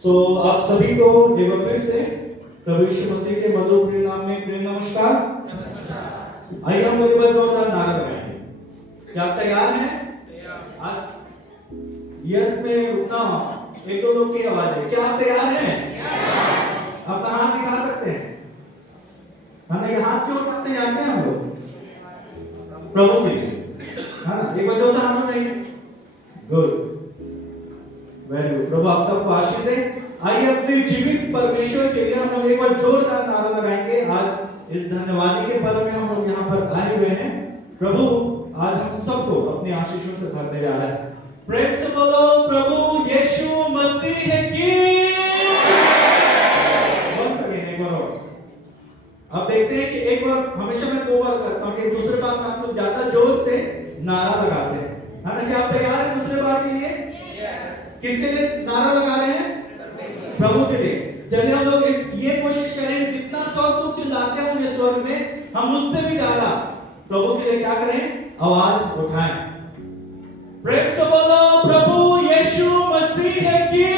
आप सभी को एक बार फिर से प्रभु यीशु मसीह के मधुर प्रिय नाम में प्रेम नमस्कार। आइए हम लोग एक बार जोरदार नारा लगाएंगे। क्या आप तैयार हैं? आज यस में उतना एक दो लोग की आवाज है। क्या आप तैयार हैं? अपना हाथ दिखा सकते हैं? है ना? ये हाथ क्यों उठाते हैं जानते हैं हम लोग? प्रभु के लिए, है ना? एक बार जोर से हाथ उठाइए। Good, very good. प्रभु आप सबको आशीष दे। आइए अपने जीवित परमेश्वर के लिए हम लोग एक बार जोरदार नारा लगाएंगे। आज इस धन्यवादी के पर्व में हम लोग यहाँ पर आए हुए हैं। प्रभु आज हम सबको अपनी आशीषों से भरने जा रहा है। प्रेम से बोलो प्रभु यीशु मसीह की। Once again, एक बार और। अब देखते हैं कि एक बार, हमेशा मैं 2 बार करता हूँ कि दूसरे बार में आप लोग ज्यादा जोर से नारा लगाते हैं, है ना? क्या आप तैयार हैं दूसरे बार के लिए? किसके लिए नारा लगा रहे हैं? प्रभु के लिए। चलिए हम लोग ये कोशिश करेंगे जितना शब्द तुम चिल्लाते होंगे स्वर में, हम उससे भी ज्यादा प्रभु के लिए क्या करें? आवाज उठाएं। प्रेम से बोलो प्रभु यीशु मसीह की।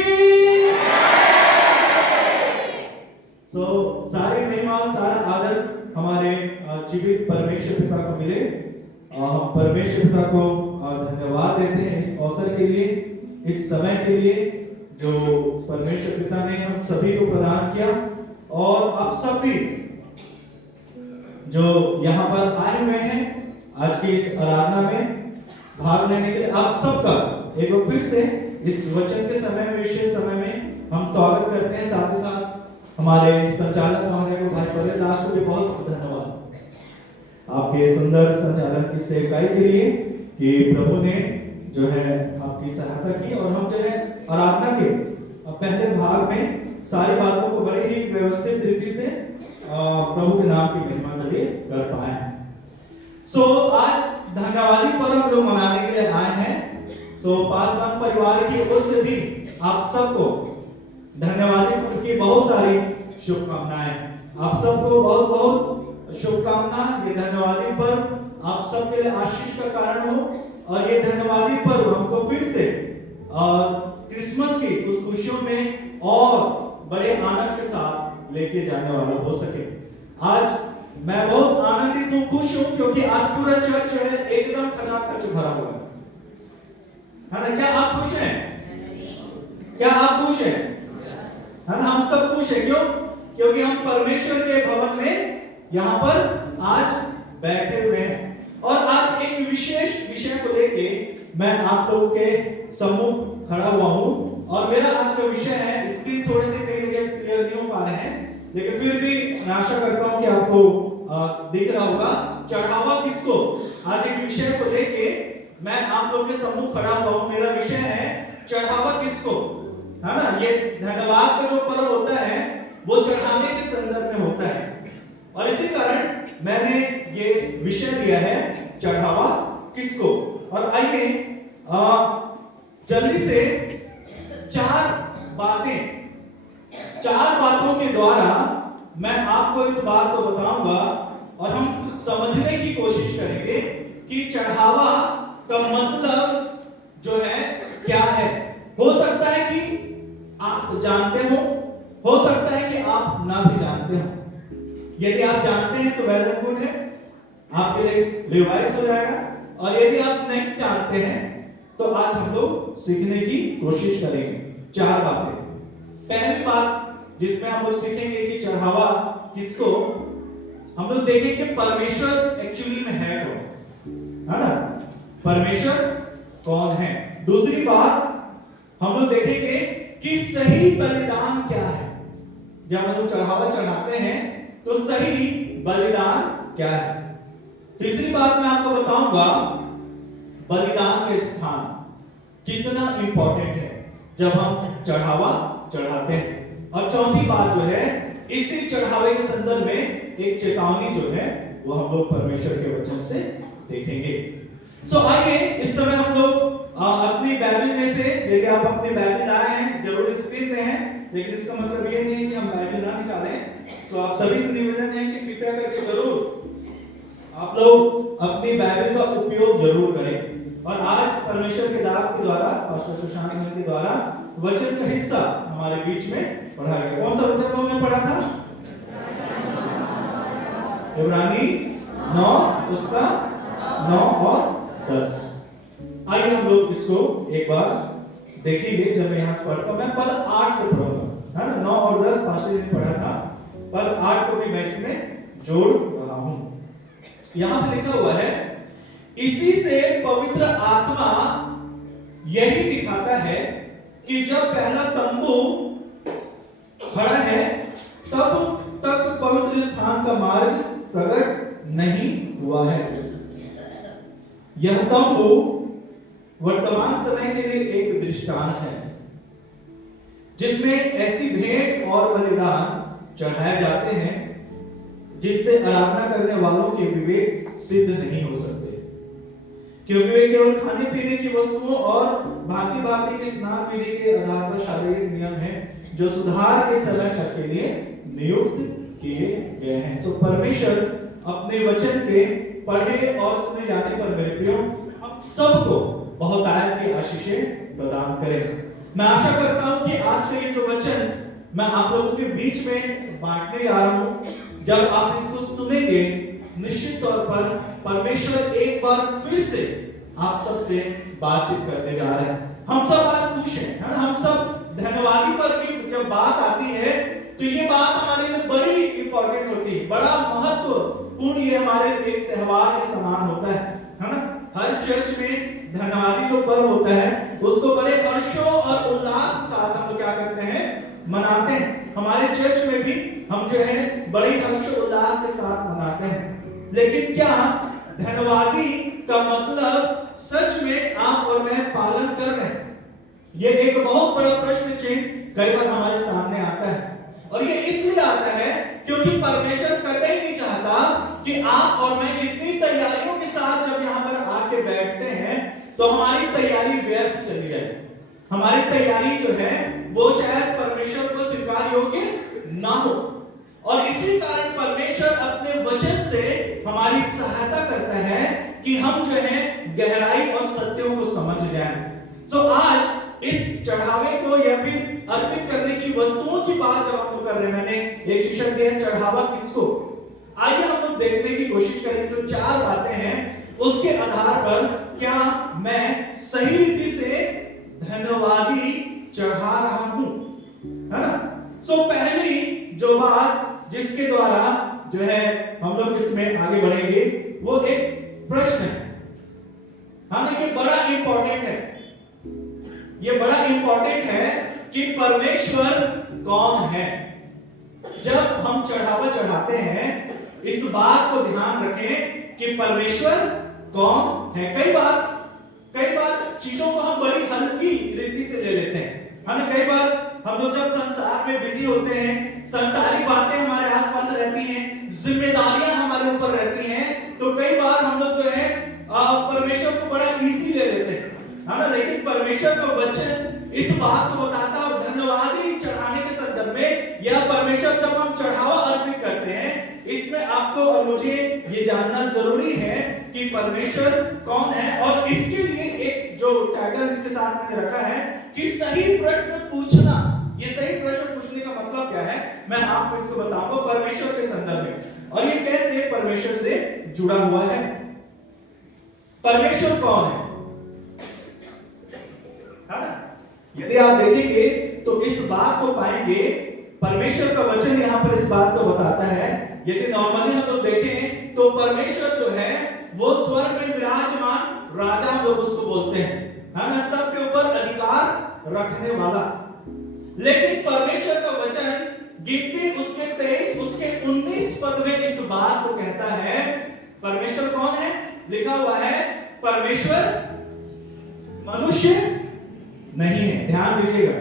सारी महिमा सारा आदर हमारे जीवित परमेश्वर पिता को मिले। हम परमेश्वर पिता को धन्यवाद देते हैं इस अवसर के लिए, इस समय के लिए जो परमेश्वर पिता ने हम सभी को प्रदान किया। और आप सब भी जो यहाँ पर आए हुए हैं आज की इस आराधना में भाग लेने के लिए, आप सबका एक बार फिर से इस वचन के समय में, विशेष समय में हम स्वागत करते हैं। साथ ही साथ हमारे संचालक महोदय को, भाई परियर दास को भी बहुत बहुत धन्यवाद आपके सुंदर संचालन की सेवकाई के लिए कि प्रभु ने जो है आपकी सहायता की। और हम जो है आराधना के पहले भाग में सारी बातों को बड़े ही व्यवस्थित रीति से प्रभु के नाम की महिमा के लिए कर पाए हैं। आज धन्यवादी पर्व हम लोग मनाने के लिए आए हैं। पासवान परिवार की ओर से भी आप सबको धन्यवादी पर्व की बहुत सारी शुभकामनाएं। आप सबको बहुत बहुत शुभकामनाएं। ये धन्यवादी पर्व आप सबके लिए आशीष का कारण हो और ये धन्यवादी पर्व हमको फिर से क्रिसमस की उस खुशियों में और बड़े आनंद के साथ लेके जाने वाला हो सके। आज मैं बहुत आनंदित हूँ, खुश हूँ, क्योंकि आज पूरा चर्च जो है एकदम खचाखच भरा हुआ है ना? क्या आप खुश हैं? क्या आप खुश हैं? है ना? हम सब खुश हैं। क्यों? क्योंकि हम परमेश्वर के भवन में यहाँ पर आज बैठे हुए हैं। और आज एक विशेष विषय को लेके मैं आप लोगों के सम्मुख खड़ा हुआ हूं। और मेरा आज का विषय है, स्क्रीन थोड़े से कई जगह क्लियर नहीं हो पा रहे हैं, लेकिन फिर भी मैं आशा करता हूं कि आपको दिख रहा होगा। चढ़ावा किसको? आज एक विषय को लेके मैं आप लोगों के सम्मुख खड़ा हुआ हूं। मेरा विषय है चढ़ावा किसको, है ना? ये धन्यवाद का जो पर्व होता है वो चढ़ावे के संदर्भ में होता है। और इसी कारण मैंने ये विषय लिया है, चढ़ावा किसको। और आइए जल्दी से 4 बातों के द्वारा मैं आपको इस बात को बताऊंगा और हम समझने की कोशिश करेंगे कि चढ़ावा का मतलब जो है क्या है। हो सकता है कि आप जानते हो सकता है कि आप ना भी जानते हो। यदि आप जानते हैं तो वेल एंड गुड है, आपके लिए रिवाइज हो जाएगा। और यदि आप नहीं जानते हैं तो आज हम लोग सीखने की कोशिश करेंगे। 4 बातें। पहली बात जिसमें हम लोग सीखेंगे कि चढ़ावा किसको, हम लोग देखेंगे परमेश्वर एक्चुअली में है कौन, है ना? परमेश्वर कौन है। दूसरी बात हम लोग देखेंगे कि सही बलिदान क्या है। जब हम लोग चढ़ावा चढ़ाते हैं तो सही बलिदान क्या है। तीसरी बात मैं आपको बताऊंगा बलिदान के स्थान कितना इंपॉर्टेंट है जब हम चढ़ावा चढ़ाते हैं। और चौथी बात जो है, इसी चढ़ावे के संदर्भ में एक चेतावनी जो है वो हम लोग परमेश्वर के वचन से देखेंगे। आइए इस समय हम लोग अपनी बाइबल में से, यदि आप अपनी बाइबल लाए हैं, जरूर स्क्रीन में है, लेकिन इसका मतलब ये नहीं है कि हम बाइबल ना निकालें। आप सभी से निवेदन है कि कृपया करके जरूर आप लोग अपनी बाइबल का उपयोग जरूर करें। और आज परमेश्वर के दास के द्वारा, पास्टर सुशांत जी के द्वारा वचन का हिस्सा हमारे बीच में पढ़ा गया। कौन सा वचन उन्होंने पढ़ा था? इब्रानी 9 उसका 9 और 10। आइए हम लोग इसको एक बार देखेंगे। जब मैं यहाँ से पढ़ता हूँ, मैं पद 8 से पढ़ूंगा, है ना। 9 और 10 पास्टर जी ने पढ़ा था, पद 8 को भी मैं इसमें जोड़ रहा हूं। यहां पे लिखा हुआ है, इसी से पवित्र आत्मा यही दिखाता है कि जब पहला तंबू खड़ा है तब तक पवित्र स्थान का मार्ग प्रकट नहीं हुआ है। यह तंबू वर्तमान समय के लिए एक दृष्टांत है जिसमें ऐसी भेंट और बलिदान चढ़ाए जाते हैं जिनसे आराधना करने वालों के विवेक सिद्ध नहीं हो सकते, क्योंकि वे केवल खाने पीने की वस्तुओं और भांति भांति के स्नान विधि के आधार पर शारीरिक नियम हैं जो सुधार के समय तक के लिए नियुक्त किए गए हैं। सो परमेश्वर अपने वचन के पढ़े और सुने जाने पर मेरे प्रियो हम सबको बहुत आयत की आशीषें प्रदान करें। मैं आशा करता हूं कि आज का ये जो वचन मैं आप लोगों के बीच में बांटने जा रहा हूं, जब आप इसको सुनेंगे निश्चित तौर पर परमेश्वर एक बार फिर से आप सबसे बातचीत करने जा रहे हैं। हम सब आज खुश हैं, है ना। हम सब धन्यवादी पर की जब बात आती है तो ये बात हमारे लिए बड़ी इंपॉर्टेंट होती है, बड़ा महत्वपूर्ण ये हमारे लिए एक त्योहार के समान होता है ना। हर चर्च में धन्यवादी जो पर्व होता है उसको बड़े हर्षों और उल्लास के साथ हम लोग क्या करते हैं, मनाते हैं। हमारे चर्च में भी हम जो है बड़े हर्ष उल्लास के साथ मनाते हैं। लेकिन क्या धन्यवादी का मतलब सच में आप और मैं पालन कर रहे हैं? ये एक बहुत बड़ा प्रश्न चिन्ह कई बार हमारे सामने आता है, और ये इसलिए आता है क्योंकि परमेश्वर कतई नहीं चाहता कि आप और मैं इतनी तैयारियों के साथ जब यहाँ पर आके बैठते हैं तो हमारी तैयारी व्यर्थ चली जाए। हमारी तैयारी जो है वो शायद परमेश्वर को स्वीकार योग्य ना हो, और इसी कारण परमेश्वर अपने वचन से हमारी सहायता करता है कि हम जो है गहराई और सत्यों को समझ जाएं। सो आज इस चढ़ावे को या फिर अर्पित करने की वस्तुओं की बात जब हम लोग कर रहे हैं, मैंने एक शीर्षक दिया चढ़ावा किसको। आइए हम लोग देखने की कोशिश करें तो 4 बातें हैं, उसके आधार पर क्या मैं सही रीति से धन्यवादी चढ़ा रहा हूं, है ना। सो पहली जो बात जिसके द्वारा जो है हम लोग इसमें आगे बढ़ेंगे वो एक प्रश्न है। हाँ, ये बड़ा इंपॉर्टेंट है, ये बड़ा इंपॉर्टेंट है कि परमेश्वर कौन है। जब हम चढ़ावा चढ़ाते हैं इस बात को ध्यान रखें कि परमेश्वर कौन है। कई बार चीजों को हम बड़ी हल्की रीति से ले लेते हैं, है ना। कई बार हम लोग जब संसार में बिजी होते हैं, संसारी बातें हमारे आसपास रहती हैं, जिम्मेदारियां हमारे ऊपर रहती हैं, तो कई बार हम लोग जो है परमेश्वर को बड़ा इजी ले लेते हैं, है ना। लेकिन परमेश्वर का वचन इस बात को बताता है, और धन्यवादी चढ़ाने के संदर्भ में यह परमेश्वर जब हम चढ़ावा अर्पित करते हैं इसमें आपको और मुझे ये जानना जरूरी है कि परमेश्वर कौन है। और इसके लिए एक जो टाइटल इसके साथ मैंने रखा है कि सही प्रश्न पूछना। ये सही प्रश्न पूछने का मतलब क्या है मैं आपको इसको बताऊंगा परमेश्वर के संदर्भ में, और ये कैसे परमेश्वर से जुड़ा हुआ है। परमेश्वर कौन है ना। यदि आप देखेंगे तो इस बात को पाएंगे, परमेश्वर का वचन यहां पर इस बात को बताता है। यदि नॉर्मली हम लोग देखें तो परमेश्वर जो है वो स्वर्ग में विराजमान राजा हम लोग उसको बोलते हैं, है ना, सबके ऊपर अधिकार रखने वाला। लेकिन परमेश्वर का वचन गिनती उसके 23 उसके 19 पद में इस बात को कहता है परमेश्वर कौन है। लिखा हुआ है परमेश्वर मनुष्य नहीं है। ध्यान दीजिएगा,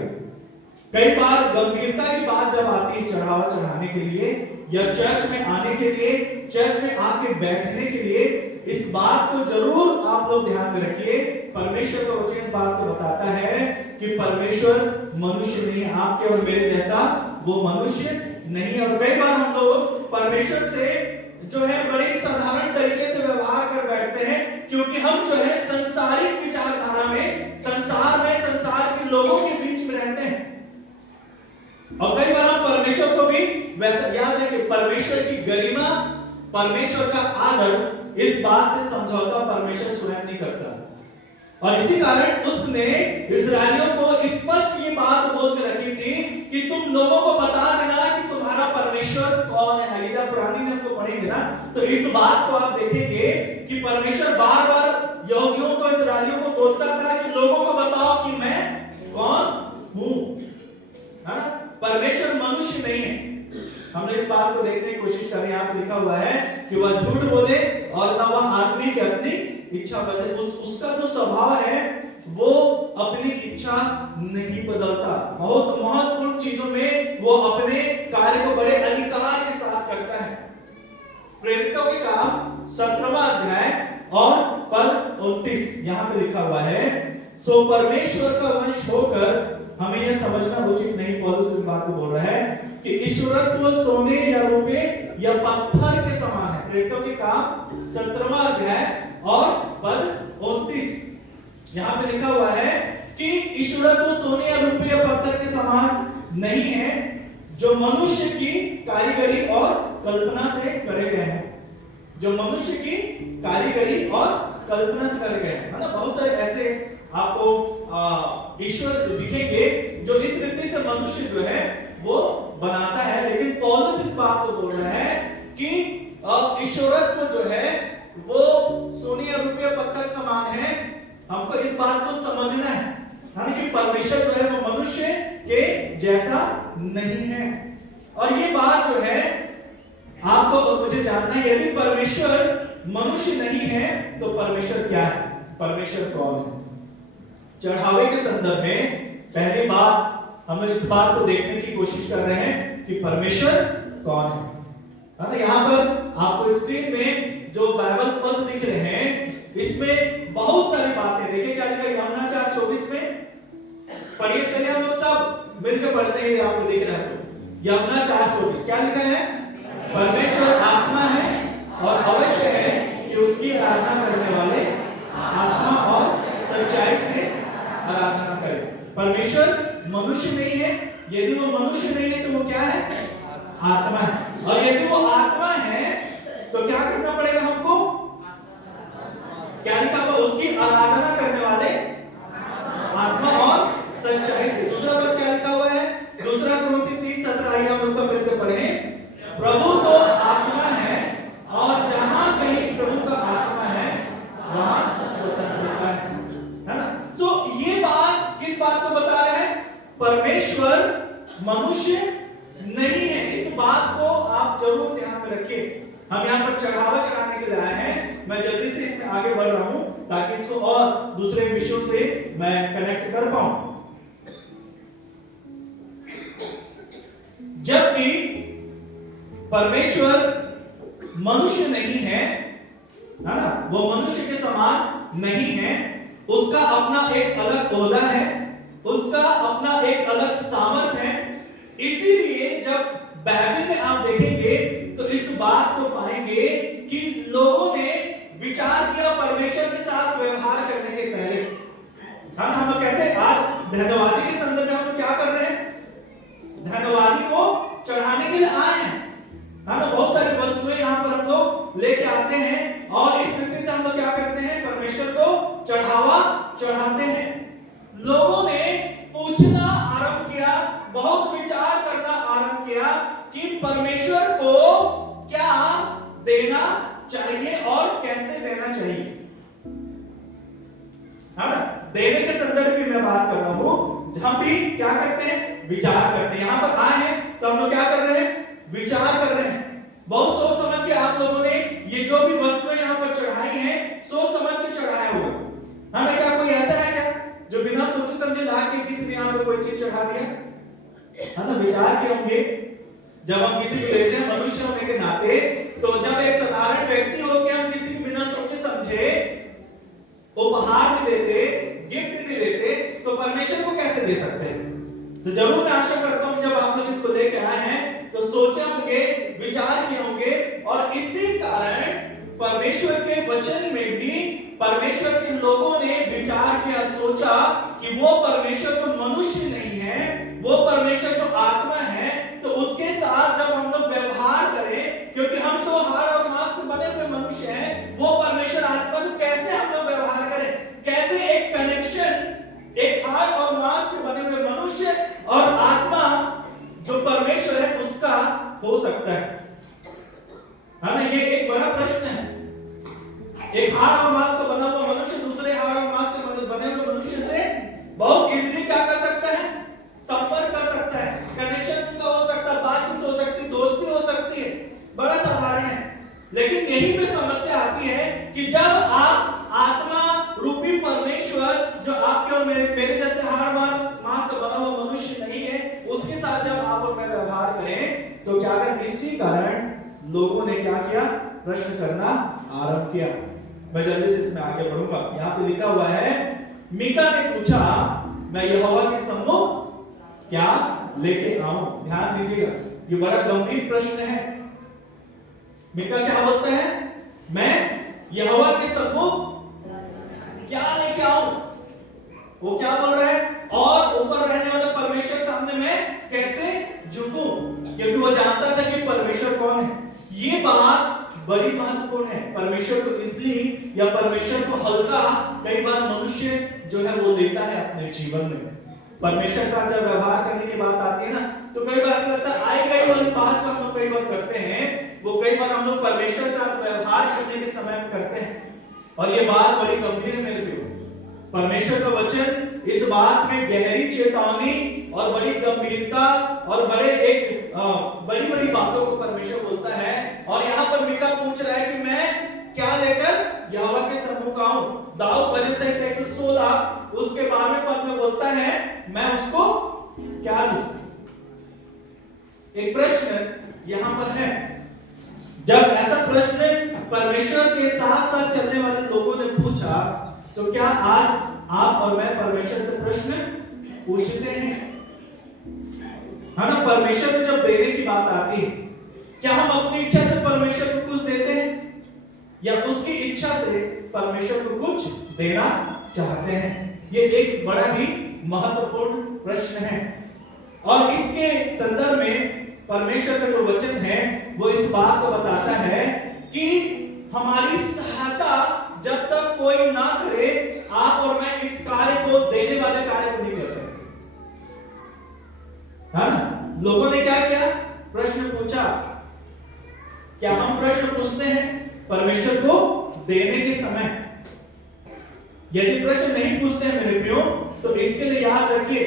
कई बार गंभीरता की बात जब आती है चढ़ावा चढ़ाने के लिए या चर्च में आने के लिए, चर्च में आके बैठने के लिए, इस बात को जरूर आप लोग ध्यान में रखिए। परमेश्वर का वचन इस बात को बताता है कि परमेश्वर मनुष्य नहीं है, आपके और मेरे जैसा वो मनुष्य नहीं है। और कई बार हम लोग परमेश्वर से जो है बड़े साधारण तरीके से व्यवहार कर बैठते हैं, क्योंकि हम जो है संसारिक और कई बार हम परमेश्वर को भी वैसे याद रखिए, परमेश्वर की गरिमा, परमेश्वर का आदर, इस बात से समझौता परमेश्वर स्वयं नहीं करता। और इसी कारण उसने इस्राएलियों को स्पष्ट ये बात बोल के रखी थी कि तुम लोगों को बता देना कि तुम्हारा परमेश्वर कौन है। यदि आप पुरानी नियम को पढ़ेंगे ना, तो इस बात को आप देखेंगे कि परमेश्वर बार बार यहूदियों को, इस्राएलियों को बोलता था कि लोगों को बताओ कि मैं कौन हूं, है ना। परमेश्वर मनुष्य नहीं है। हमने इस बात को देखने की कोशिश कर रहे हैं। यहाँ पे लिखा हुआ है कि वह झूठ बोले और न वह आदमी की अपनी इच्छा बदले। उसका जो स्वभाव है वो अपनी इच्छा नहीं बदलता। बहुत महत्वपूर्ण चीजों में वो अपने कार्य को बड़े अधिकार के साथ करता है। प्रेरितों के काम 17वां अध्याय और पद 29 यहाँ पे लिखा हुआ है, सो परमेश्वर का वंश होकर हमें यह समझना उचित नहीं, पौलुस इस बात को बोल रहा है कि ईश्वरत्व सोने या रुपये या पत्थर के समान है। प्रेरितों के काम 17वां अध्याय और पद 29 यहाँ पे लिखा हुआ है कि ईश्वरत्व सोने या रुपये या पत्थर के समान नहीं है, जो मनुष्य की कारीगरी और कल्पना से करे गए हैं। जो मनुष्य की कारीगरी और कल्पना से करे गए हैं, मतलब बहुत सारे ऐसे आपको ईश्वर दिखेंगे जो इस रीति से मनुष्य जो है वो बनाता है। लेकिन पौलुस इस बात को बोल रहा है कि ईश्वरत्व जो है वो सोने या रुपये पत्थर समान है। हमको इस बात को समझना है, यानी कि परमेश्वर जो है वो मनुष्य के जैसा नहीं है। और ये बात जो है आपको और मुझे जानना है, यदि परमेश्वर मनुष्य नहीं है तो परमेश्वर क्या है, परमेश्वर कौन है। चढ़ावे के संदर्भ में पहली बात हम इस बात को देखने की कोशिश कर रहे हैं कि परमेश्वर कौन है। तो यहाँ पर आपको स्क्रीन में जो बाइबल पद दिख रहे हैं, इसमें बहुत सारी बातें देखिए। क्या लिखा है यूहन्ना 4:24 में, पढ़िए, चलिए हम लोग सब मिलकर पढ़ते हैं। यदि आपको दिख रहा है तो यूहन्ना 4:24 क्या लिखा है, परमेश्वर आत्मा है और अवश्य है कि उसकी आराधना करने वाले आत्मा और सच्चाई से आराधना करें। परमेश्वर मनुष्य नहीं है। यदि वो मनुष्य नहीं है तो वो क्या है, आत्मा है। और यदि वो आत्मा है तो क्या करना पड़ेगा हमको, क्या लिखा हुआ, उसकी आराधना करने वाले आत्मा और सच्चाई से। दूसरा पद क्या लिखा हुआ है, दूसरा कुरिन्थी 3:17 आइए हम लोग सब मिलकर पढ़ें, प्रभु तो आत्मा है और जहां कहीं प्रभु का आत्मा है वहां स्वतंत्रता है ना। सो ये बात किस बात को बता रहा है, परमेश्वर मनुष्य नहीं है। इस बात को आप जरूर ध्यान में रखिए। हम यहाँ पर चढ़ावा चढ़ाने के लिए आए हैं। मैं जल्दी से इसमें आगे बढ़ रहा हूं ताकि इसको और दूसरे विषयों से मैं कनेक्ट कर पाऊं। जबकि परमेश्वर मनुष्य नहीं है ना, वो मनुष्य के समान नहीं है। उसका अपना एक अलग ओहदा है, उसका अपना एक अलग सामर्थ है। इसीलिए जब बाइबल में आप देखेंगे तो इस बात को पाएंगे कि लोगों ने विचार किया परमेश्वर के साथ व्यवहार करने के पहले। हम लोग कैसे आज धन्यवादी के संदर्भ में हम लोग क्या कर रहे हैं, धन्यवादी को चढ़ाने के लिए आए हैं। हम बहुत सारी वस्तुएं यहाँ पर हम लोग लेके आते हैं और इस रीति से हम लोग क्या करते हैं, परमेश्वर को चढ़ावा चढ़ाते हैं। लोगों ने पूछना आरंभ किया, बहुत विचार करना आरंभ किया कि परमेश्वर को क्या देना चाहिए और कैसे देना चाहिए। है ना, देने के संदर्भ में मैं बात कर रहा हूं। हम भी क्या करते हैं, विचार करते हैं। यहां पर आए हैं तो हम लोग क्या कर रहे हैं, विचार कर रहे हैं। बहुत सोच समझ के आप लोगों ने ये जो भी वस्तुएं यहाँ पर चढ़ाई हैं, सोच समझ के चढ़ाया हुआ। हमें क्या कोई ऐसा है क्या जो बिना सोचे समझे ला के किसी ने यहाँ पर कोई चीज चढ़ा दिया, है ना। विचार किए होंगे। जब हम किसी को देते हैं मनुष्य होने के नाते, तो जब एक साधारण व्यक्ति हो के हम किसी को बिना सोचे समझे उपहार नहीं देते, गिफ्ट नहीं देते, तो परमेश्वर को कैसे दे सकते हैं। तो जरूर मैं आशा करता हूं जब आप लोग इसको लेके आए हैं तो सोचे होंगे, विचार किए होंगे। और इसी कारण परमेश्वर के वचन में भी परमेश्वर के लोगों ने विचार किया, सोचा कि वो परमेश्वर जो मनुष्य नहीं है, वो परमेश्वर जो आत्मा है, तो उसके साथ जब हम लोग व्यवहार करें, क्योंकि हम तो हाड़ और मांस के बने हुए मनुष्य हैं, वो परमेश्वर आत्मा, तो कैसे हम लोग व्यवहार करें, कैसे एक कनेक्शन एक हाड़ और मांस के बने हुए मनुष्य और आत्मा जो परमेश्वर है उसका हो सकता है ना? ये एक बड़ा प्रश्न है। एक हाड़ और मांस का बना हुआ मनुष्य दूसरे हाड़ और मांस के बने हुए मनुष्य से बहुत इजीली क्या कर सकता है? संपर्क कर सकता है, कनेक्शन का हो सकता है, बातचीत हो सकती है, दोस्ती हो सकती है, बड़ा साधारण है। लेकिन यही पे समस्या आती है कि जब आप आत्मा रूपी परमेश्वर जो आपके और मेरे जैसे हाड़ मांस का बना हुआ मनुष्य नहीं है, उसके साथ जब आप और मैं व्यवहार करें, तो क्या अगर इसी कारण लोगों ने क्या किया? प्रश्न करना आरंभ किया। मैं जल्दी से इसमें आगे बढ़ूंगा। यहाँ पे लिखा हुआ है, मीका ने पूछा, मैं यहोवा के सम्मुख क्या लेके आऊं? ध्यान दीजिएगा, ये बड़ा गंभीर प्रश्न है। मीका क्या बोलता है? मैं यहोवा के सम्मुख क्या लेके आऊं? वो क्या बोल रहा है? और ऊपर रहने वाले परमेश्वर के सामने मैं कैसे झुकूं? क्योंकि वो जानता था कि परमेश्वर कौन है। ये बात बड़ी महत्वपूर्ण है। परमेश्वर को इजली या परमेश्वर को हल्का कई बार मनुष्य जो है वो लेता है अपने जीवन में। परमेश्वर के साथ जब व्यवहार करने की बात आती है ना, तो कई बार ऐसा लगता है आई गई वाली बात जो हम लोग कई बार करते हैं, वो कई बार हम लोग परमेश्वर के साथ व्यवहार करने के समय में करते हैं, और ये बात बड़ी गंभीर है मेरे लिए। परमेश्वर का वचन इस बात में गहरी चेतावनी और बड़ी गंभीरता और बड़े एक बड़ी बड़ी बातों को परमेश्वर बोलता है। और यहाँ पर मीका पूछ रहा है कि मैं क्या लेकर यहोवा के सम्मुख आऊं? दाऊद भजन संहिता 116 उसके 12वें पद में बोलता है, मैं उसको क्या दूं? एक प्रश्न यहाँ पर है। जब ऐसा प्रश्न परमेश्वर के साथ साथ चलने वाले लोगों ने पूछा, तो क्या आज आप और मैं परमेश्वर से प्रश्न पूछते हैं? है ना? परमेश्वर को जब देने की बात आती है, क्या हम अपनी इच्छा से परमेश्वर को कुछ देते हैं या उसकी इच्छा से परमेश्वर को कुछ देना चाहते हैं? ये एक बड़ा ही महत्वपूर्ण प्रश्न है। और इसके संदर्भ में परमेश्वर का जो वचन है वो इस बात को बताता है कि हमारी सहायता जब तक कोई ना करे, आप और मैं इस कार्य को, देने वाले कार्य को नहीं कर सकते। है ना? लोगों ने क्या किया? प्रश्न पूछा। क्या हम प्रश्न पूछते हैं परमेश्वर को देने के समय? यदि प्रश्न नहीं पूछते हैं मेरे प्रियो, तो इसके लिए याद रखिए,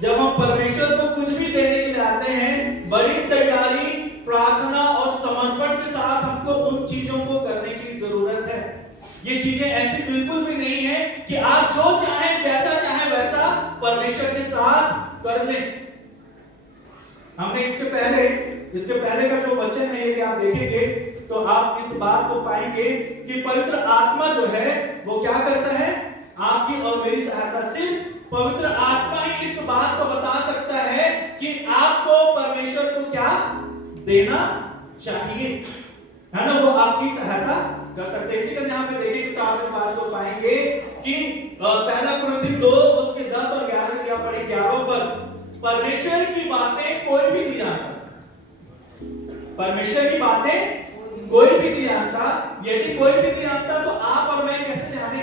जब हम परमेश्वर को कुछ भी देने के लिए आते हैं, बड़ी तैयारी, प्रार्थना और समर्पण के साथ हमको उन चीजों को करने की जरूरत है। ये चीजें ऐसी बिल्कुल भी नहीं है कि आप जो चाहें, जैसा चाहें वैसा परमेश्वर के साथ कर लें। हमने इसके पहले का जो वचन है, यदि आप देखेंगे तो आप इस बात को पाएंगे कि पवित्र आत्मा जो है वो क्या करता है? आपकी और मेरी सहायता सिर्फ पवित्र आत्मा ही इस बात को बता सकता है कि आपको परमेश्वर को क्या देना चाहिए, है ना? वो आपकी सहायता कर सकते हैं। इसी का यहाँ पे देखेंगे तो आप इस बात को पाएंगे कि पहला कुरिन्थियों 2 उसके 10 और 11 की आप पढ़े 11 पर, परमेश्वर की बातें कोई भी नहीं जानता। परमेश्वर की बातें कोई भी नहीं जानता। यदि कोई भी नहीं जानता तो आप और मैं कैसे जाने?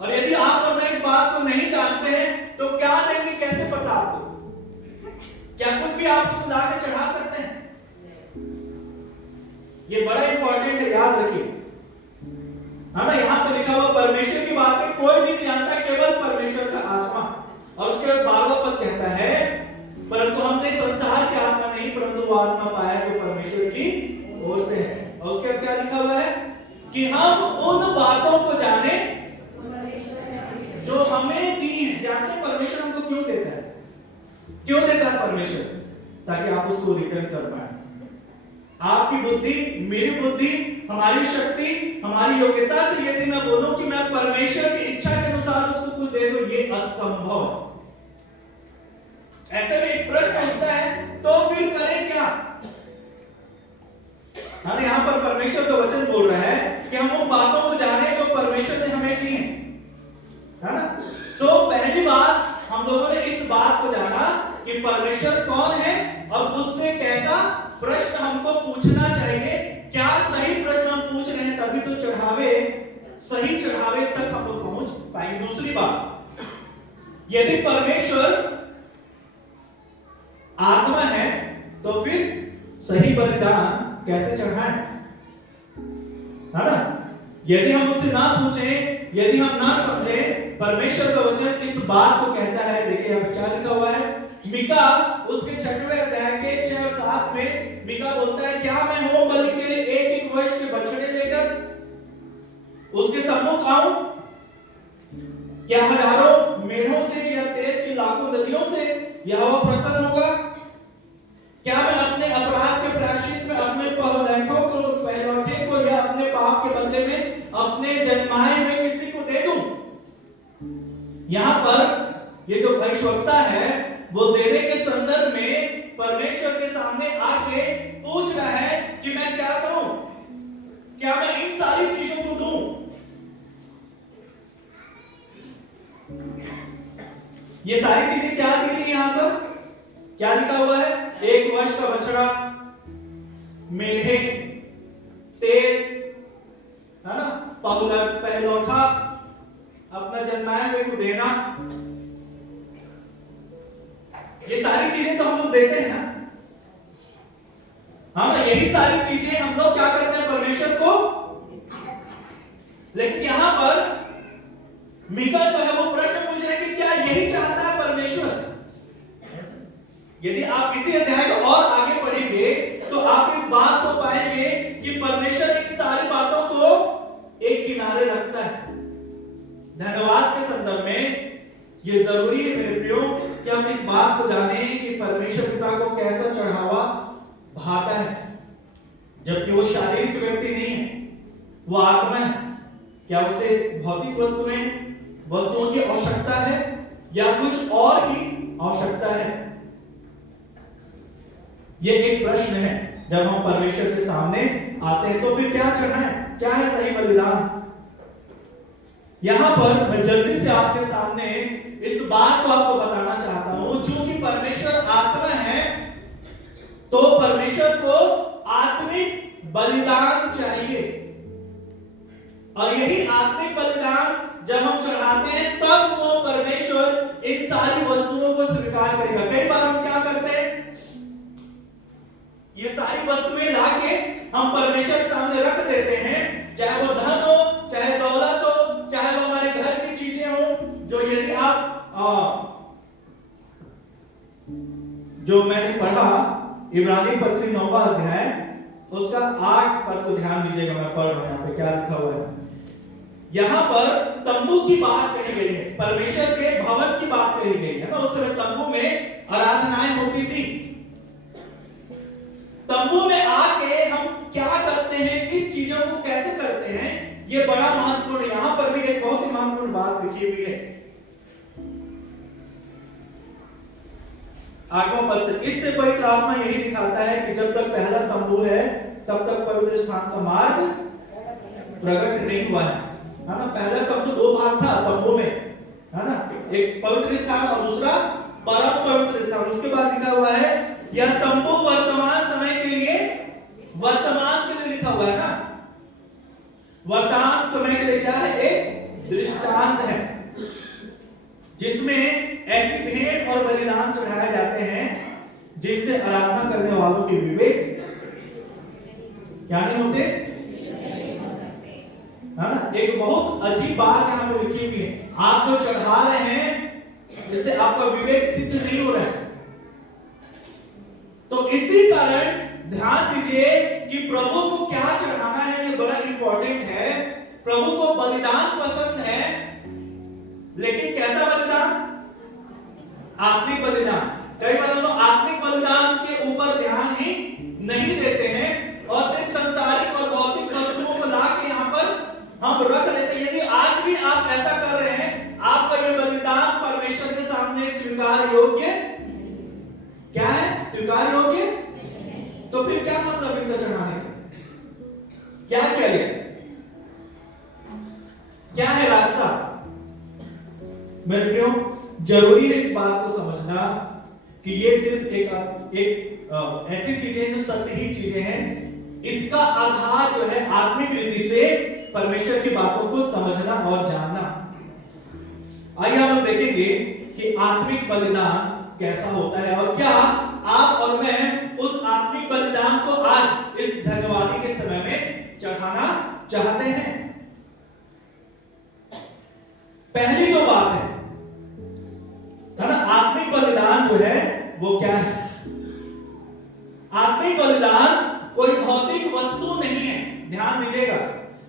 और यदि आप और मैं इस बात को नहीं जानते हैं तो क्या देंगे? कैसे पता आपको? क्या कुछ भी आप उसको लाके चढ़ा सकते हैं? ये बड़ा इंपॉर्टेंट है, याद रखिए। है ना? यहाँ पे लिखा हुआ परमेश्वर की बातें कोई भी नहीं जानता, केवल परमेश्वर का आत्मा। और उसके बाद 12वां पद कहता है, परंतु हमने संसार के आत्मा नहीं परंतु वो आत्मा पाया जो परमेश्वर की ओर से है। और उसके बाद क्या लिखा हुआ है कि हम उन बातों को जाने जो हमें दी है। जानते हैं परमेश्वर हमको क्यों देता है? क्यों देता है परमेश्वर? ताकि आप उसको रिटर्न कर पाए। आपकी बुद्धि, मेरी बुद्धि, हमारी शक्ति, हमारी योग्यता से यदि मैं बोलूं कि मैं परमेश्वर की इच्छा के अनुसार उसको कुछ दे दूं, ये असंभव है। ऐसे में एक प्रश्न उठता है, तो फिर करें क्या? हम यहाँ पर परमेश्वर का वचन बोल रहा है कि हम उन बातों को जाने जो परमेश्वर ने हमें दी है ना? पहली बात हम लोगों ने इस बात को जाना कि परमेश्वर कौन है और उससे कैसा प्रश्न हमको पूछना चाहिए। क्या सही प्रश्न हम पूछ रहे हैं, तभी तो सही चढ़ावे तक हम लोग पहुंच पाएंगे। दूसरी बात, यदि परमेश्वर आत्मा है तो फिर सही बलिदान कैसे चढ़ाएं, है ना? यदि हम उससे ना पूछें, यदि हम ना समझें, परमेश्वर का वचन इस बात को कहता है। देखिए यहाँ पे क्या लिखा हुआ है, मीका उसके 6वें अध्याय के 6 और 7 में मीका बोलता है, क्या मैं होम बलि के लिए एक वर्ष के बछड़े लेकर उसके सम्मुख आऊं? क्या हजारों मेढ़ों से या तेल की लाखों नदियों से यहोवा प्रसन्न होगा? क्या मैं अपने अपराध के प्रायश्चित में अपने पहलौठे को या अपने पाप के बदले में अपने जन्माए हुए किसी को दे दूं? यहां पर ये जो भविष्यवक्ता है वो देने के संदर्भ में परमेश्वर के सामने आके पूछ रहा है कि मैं क्या करूं, क्या मैं इन सारी चीजों को दूं? ये सारी चीजें क्या दिख रही है यहां पर? क्या लिखा हुआ है? 1 वर्ष का बछड़ा, मेढ़े, तेल, है ना, पहलौठा, अपना जन्माए हुए को देना। ये सारी चीजें तो हम लोग देते हैं ना। हाँ, यही सारी चीजें हम लोग क्या करते हैं परमेश्वर को। लेकिन यहां पर मीका जो है वो प्रश्न पूछ रहे हैं कि क्या यही चाहता है परमेश्वर? यदि आप इसी अध्याय को और आगे पढ़ेंगे तो आप इस बात को पाएंगे कि परमेश्वर इन सारी बातों को एक किनारे रखता है। धन्यवाद के संदर्भ में यह जरूरी है मेरे प्रियो कि हम इस बात को जाने कि परमेश्वर पिता को कैसा चढ़ावा भाता है, जबकि वो शारीरिक व्यक्ति नहीं है, वो आत्मा है। क्या उसे भौतिक वस्तुओं की आवश्यकता है या कुछ और की आवश्यकता है? ये एक प्रश्न है। जब हम परमेश्वर के सामने आते हैं तो फिर क्या चढ़ाएं, क्या है सही बलिदान? यहां पर मैं जल्दी से आपके सामने इस बात को आपको बताना चाहता हूं, चूंकि परमेश्वर आत्मा है तो परमेश्वर को आत्मिक बलिदान चाहिए, और यही आत्मिक बलिदान जब हम चढ़ाते हैं तब वो परमेश्वर इन सारी वस्तुओं को स्वीकार करेगा। कई बार हम क्या करते हैं, ये सारी वस्तुएं लाके हम परमेश्वर के सामने रख देते हैं, चाहे वो धन हो, चाहे दौलत हो, चाहे वो हमारे घर की चीजें हो। जो यदि आप जो मैंने पढ़ा इब्रानी पत्री 9वां अध्याय उसका 8 पद को ध्यान दीजिएगा। मैं पढ़ रहा हूं, यहाँ पे क्या लिखा हुआ है। यहां पर तंबू की बात कही गई है, परमेश्वर के भवन की बात कही गई है ना। उस समय तंबू में आराधनाएं होती थी। तंबू में आके हम क्या करते हैं, किस चीजों को कैसे करते हैं, ये बड़ा महत्वपूर्ण। यहां पर भी एक बहुत ही महत्वपूर्ण बात लिखी हुई है 8वां पद से। इससे पवित्र आत्मा यही दिखाता है कि जब तक पहला तंबू है तब तक पवित्र स्थान का मार्ग प्रकट नहीं हुआ है ना। पहला तंबू 2 भाग था तंबू में, है ना, एक पवित्र स्थान और दूसरा परम पवित्र स्थान। उसके बाद लिखा हुआ है यह तंबू वर्तमान समय के लिए, वर्तमान के लिए लिखा हुआ है ना। वर्तमान समय के लिए क्या है, एक दृष्टांत है जिसमें ऐसी भेंट और बलिदान चढ़ाए जाते हैं जिनसे आराधना करने वालों के विवेक क्या नहीं होते, है ना। एक बहुत अजीब बात यहां पे लिखी हुई है, आप जो चढ़ा रहे हैं इससे आपका विवेक सिद्ध नहीं हो रहा है। तो इसी कारण ध्यान दीजिए कि प्रभु को क्या चढ़ाना है, ये बड़ा इंपॉर्टेंट है। प्रभु को बलिदान पसंद है, लेकिन कैसा बलिदान, आत्मिक बलिदान। कई बार हम लोग आत्मिक बलिदान के ऊपर ध्यान ही नहीं देते हैं और सिर्फ संसारिक और भौतिक वस्तुओं को लाके यहाँ पर हम रख लेते हैं। यदि आज भी आप ऐसा कर रहे हैं, आपका ये बलिदान परमेश्वर के सामने स्वीकार योग्य क्या है, स्वीकार योग्य, तो फिर क्या मतलब इनका चढ़ाने का, क्या किया गया, क्या है रास्ता। मेरे प्रियो, जरूरी है इस बात को समझना कि ये सिर्फ एक ऐसी चीजें जो सत्य ही चीजें हैं, इसका आधार जो है आत्मिक रीति से परमेश्वर की बातों को समझना और जानना। आइए हम लोग देखेंगे कि आत्मिक बलिदान कैसा होता है और क्या आप और मैं उस आत्मिक बलिदान को आज इस धन्यवादी के समय में चढ़ाना चाहते हैं। पहली जो बात है ना, आत्मिक बलिदान जो है वो क्या है? आत्मिक बलिदान कोई भौतिक वस्तु नहीं है। ध्यान दीजिएगा,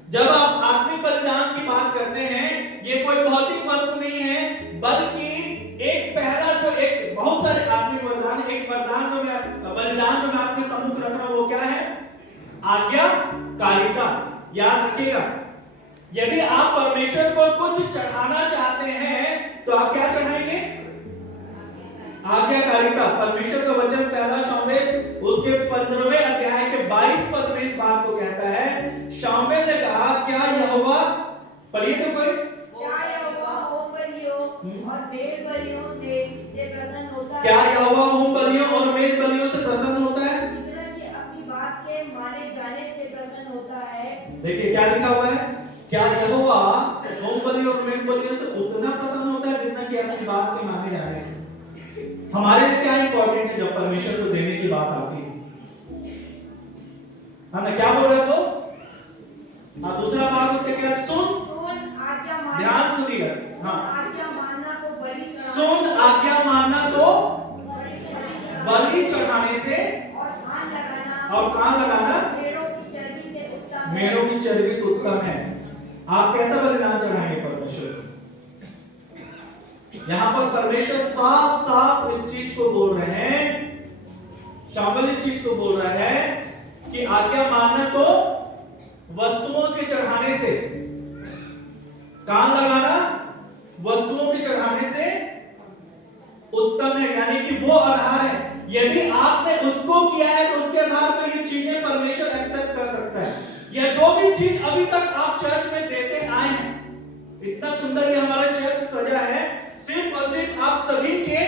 जब आप आत्मिक बलिदान की बात करते हैं, ये कोई भौतिक वस्तु नहीं है, बल्कि एक पहला जो एक बहुत सारे आत्मिक वरदान, एक वरदान जो मैं बलिदान जो मैं आपके सम्मुख रख रहा हूं वो क्या है? आज्ञाकारिता। याद रखिएगा, यदि आप परमेश्वर को कुछ चढ़ाना चाहते हैं तो आप क्या चढ़ाएंगे? आज्ञाकारिता। परमेश्वर का वचन पहला शामुएल उसके 15वें अध्याय के 22 पद में इस बात को कहता है। शामुएल ने कहा, क्या यहोवा, पढ़िए तो कोई, क्या यहोवा होम बलियों और मेल बलियों से प्रसन्न होता है? क्या यहोवा होम बलियों और मेल बलियों से प्रसन्न होता है? इस तरह की अपनी बात के माने जाने से प्रसन्न होता है। देखिए क्या लिखा हुआ है, क्या यहोवा होम बलियों और मेल बलियों से उतना प्रसन्न होता है जितना कि अपनी बात के माने जाने से। हमारे लिए क्या इंपॉर्टेंट है जब परमेश्वर को देने की बात आती है? हम क्या बोल रहे हैं वो? हाँ, दूसरा भाग उसके क्या? सुन आज्ञा मानना। ध्यान सुनिएगा। हाँ, आज्ञा मानना को बलि, सुन आज्ञा मानना तो बलि चढ़ाने से और कान लगाना मेढ़ों की चर्बी से उत्तम है। मेढ़ों की चर्बी से उत्तम है। आप कैसा बलिदान चढ़ाएंगे परमेश्वर? यहां पर परमेश्वर साफ साफ इस चीज को बोल रहे हैं, शामुएल इस चीज को बोल रहा है कि आज्ञा मानना तो वस्तुओं के चढ़ाने से, कान लगाना वस्तुओं के चढ़ाने से उत्तम है। यानी कि वो आधार है, यदि आपने उसको किया है तो उसके आधार पर ये चीजें परमेश्वर एक्सेप्ट कर सकता है। या जो भी चीज अभी तक आप चर्च में देते आए हैं, इतना सुंदर ये हमारा चर्च सजा है, सिर्फ और सिर्फ आप सभी के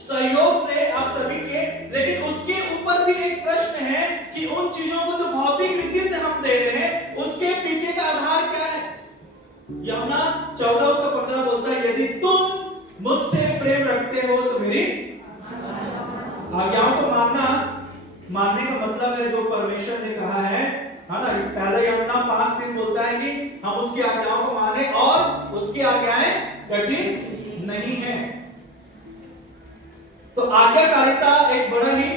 सहयोग से, आप सभी के, लेकिन उसके ऊपर भी एक प्रश्न है कि उन चीजों को जो भौतिक रीति से हम दे रहे हैं उसके पीछे का आधार क्या है? यूहन्ना 14 उसका 15 बोलता है, यदि तुम मुझसे प्रेम रखते हो तो मेरी आज्ञाओं को मानने का मतलब है जो परमेश्वर ने कहा है ना। पहला यूहन्ना 5:3 बोलता है कि हम उसकी आज्ञाओं को माने और उसकी आज्ञाएं कठिन नहीं है। तो आज्ञाकारिता एक बड़ा ही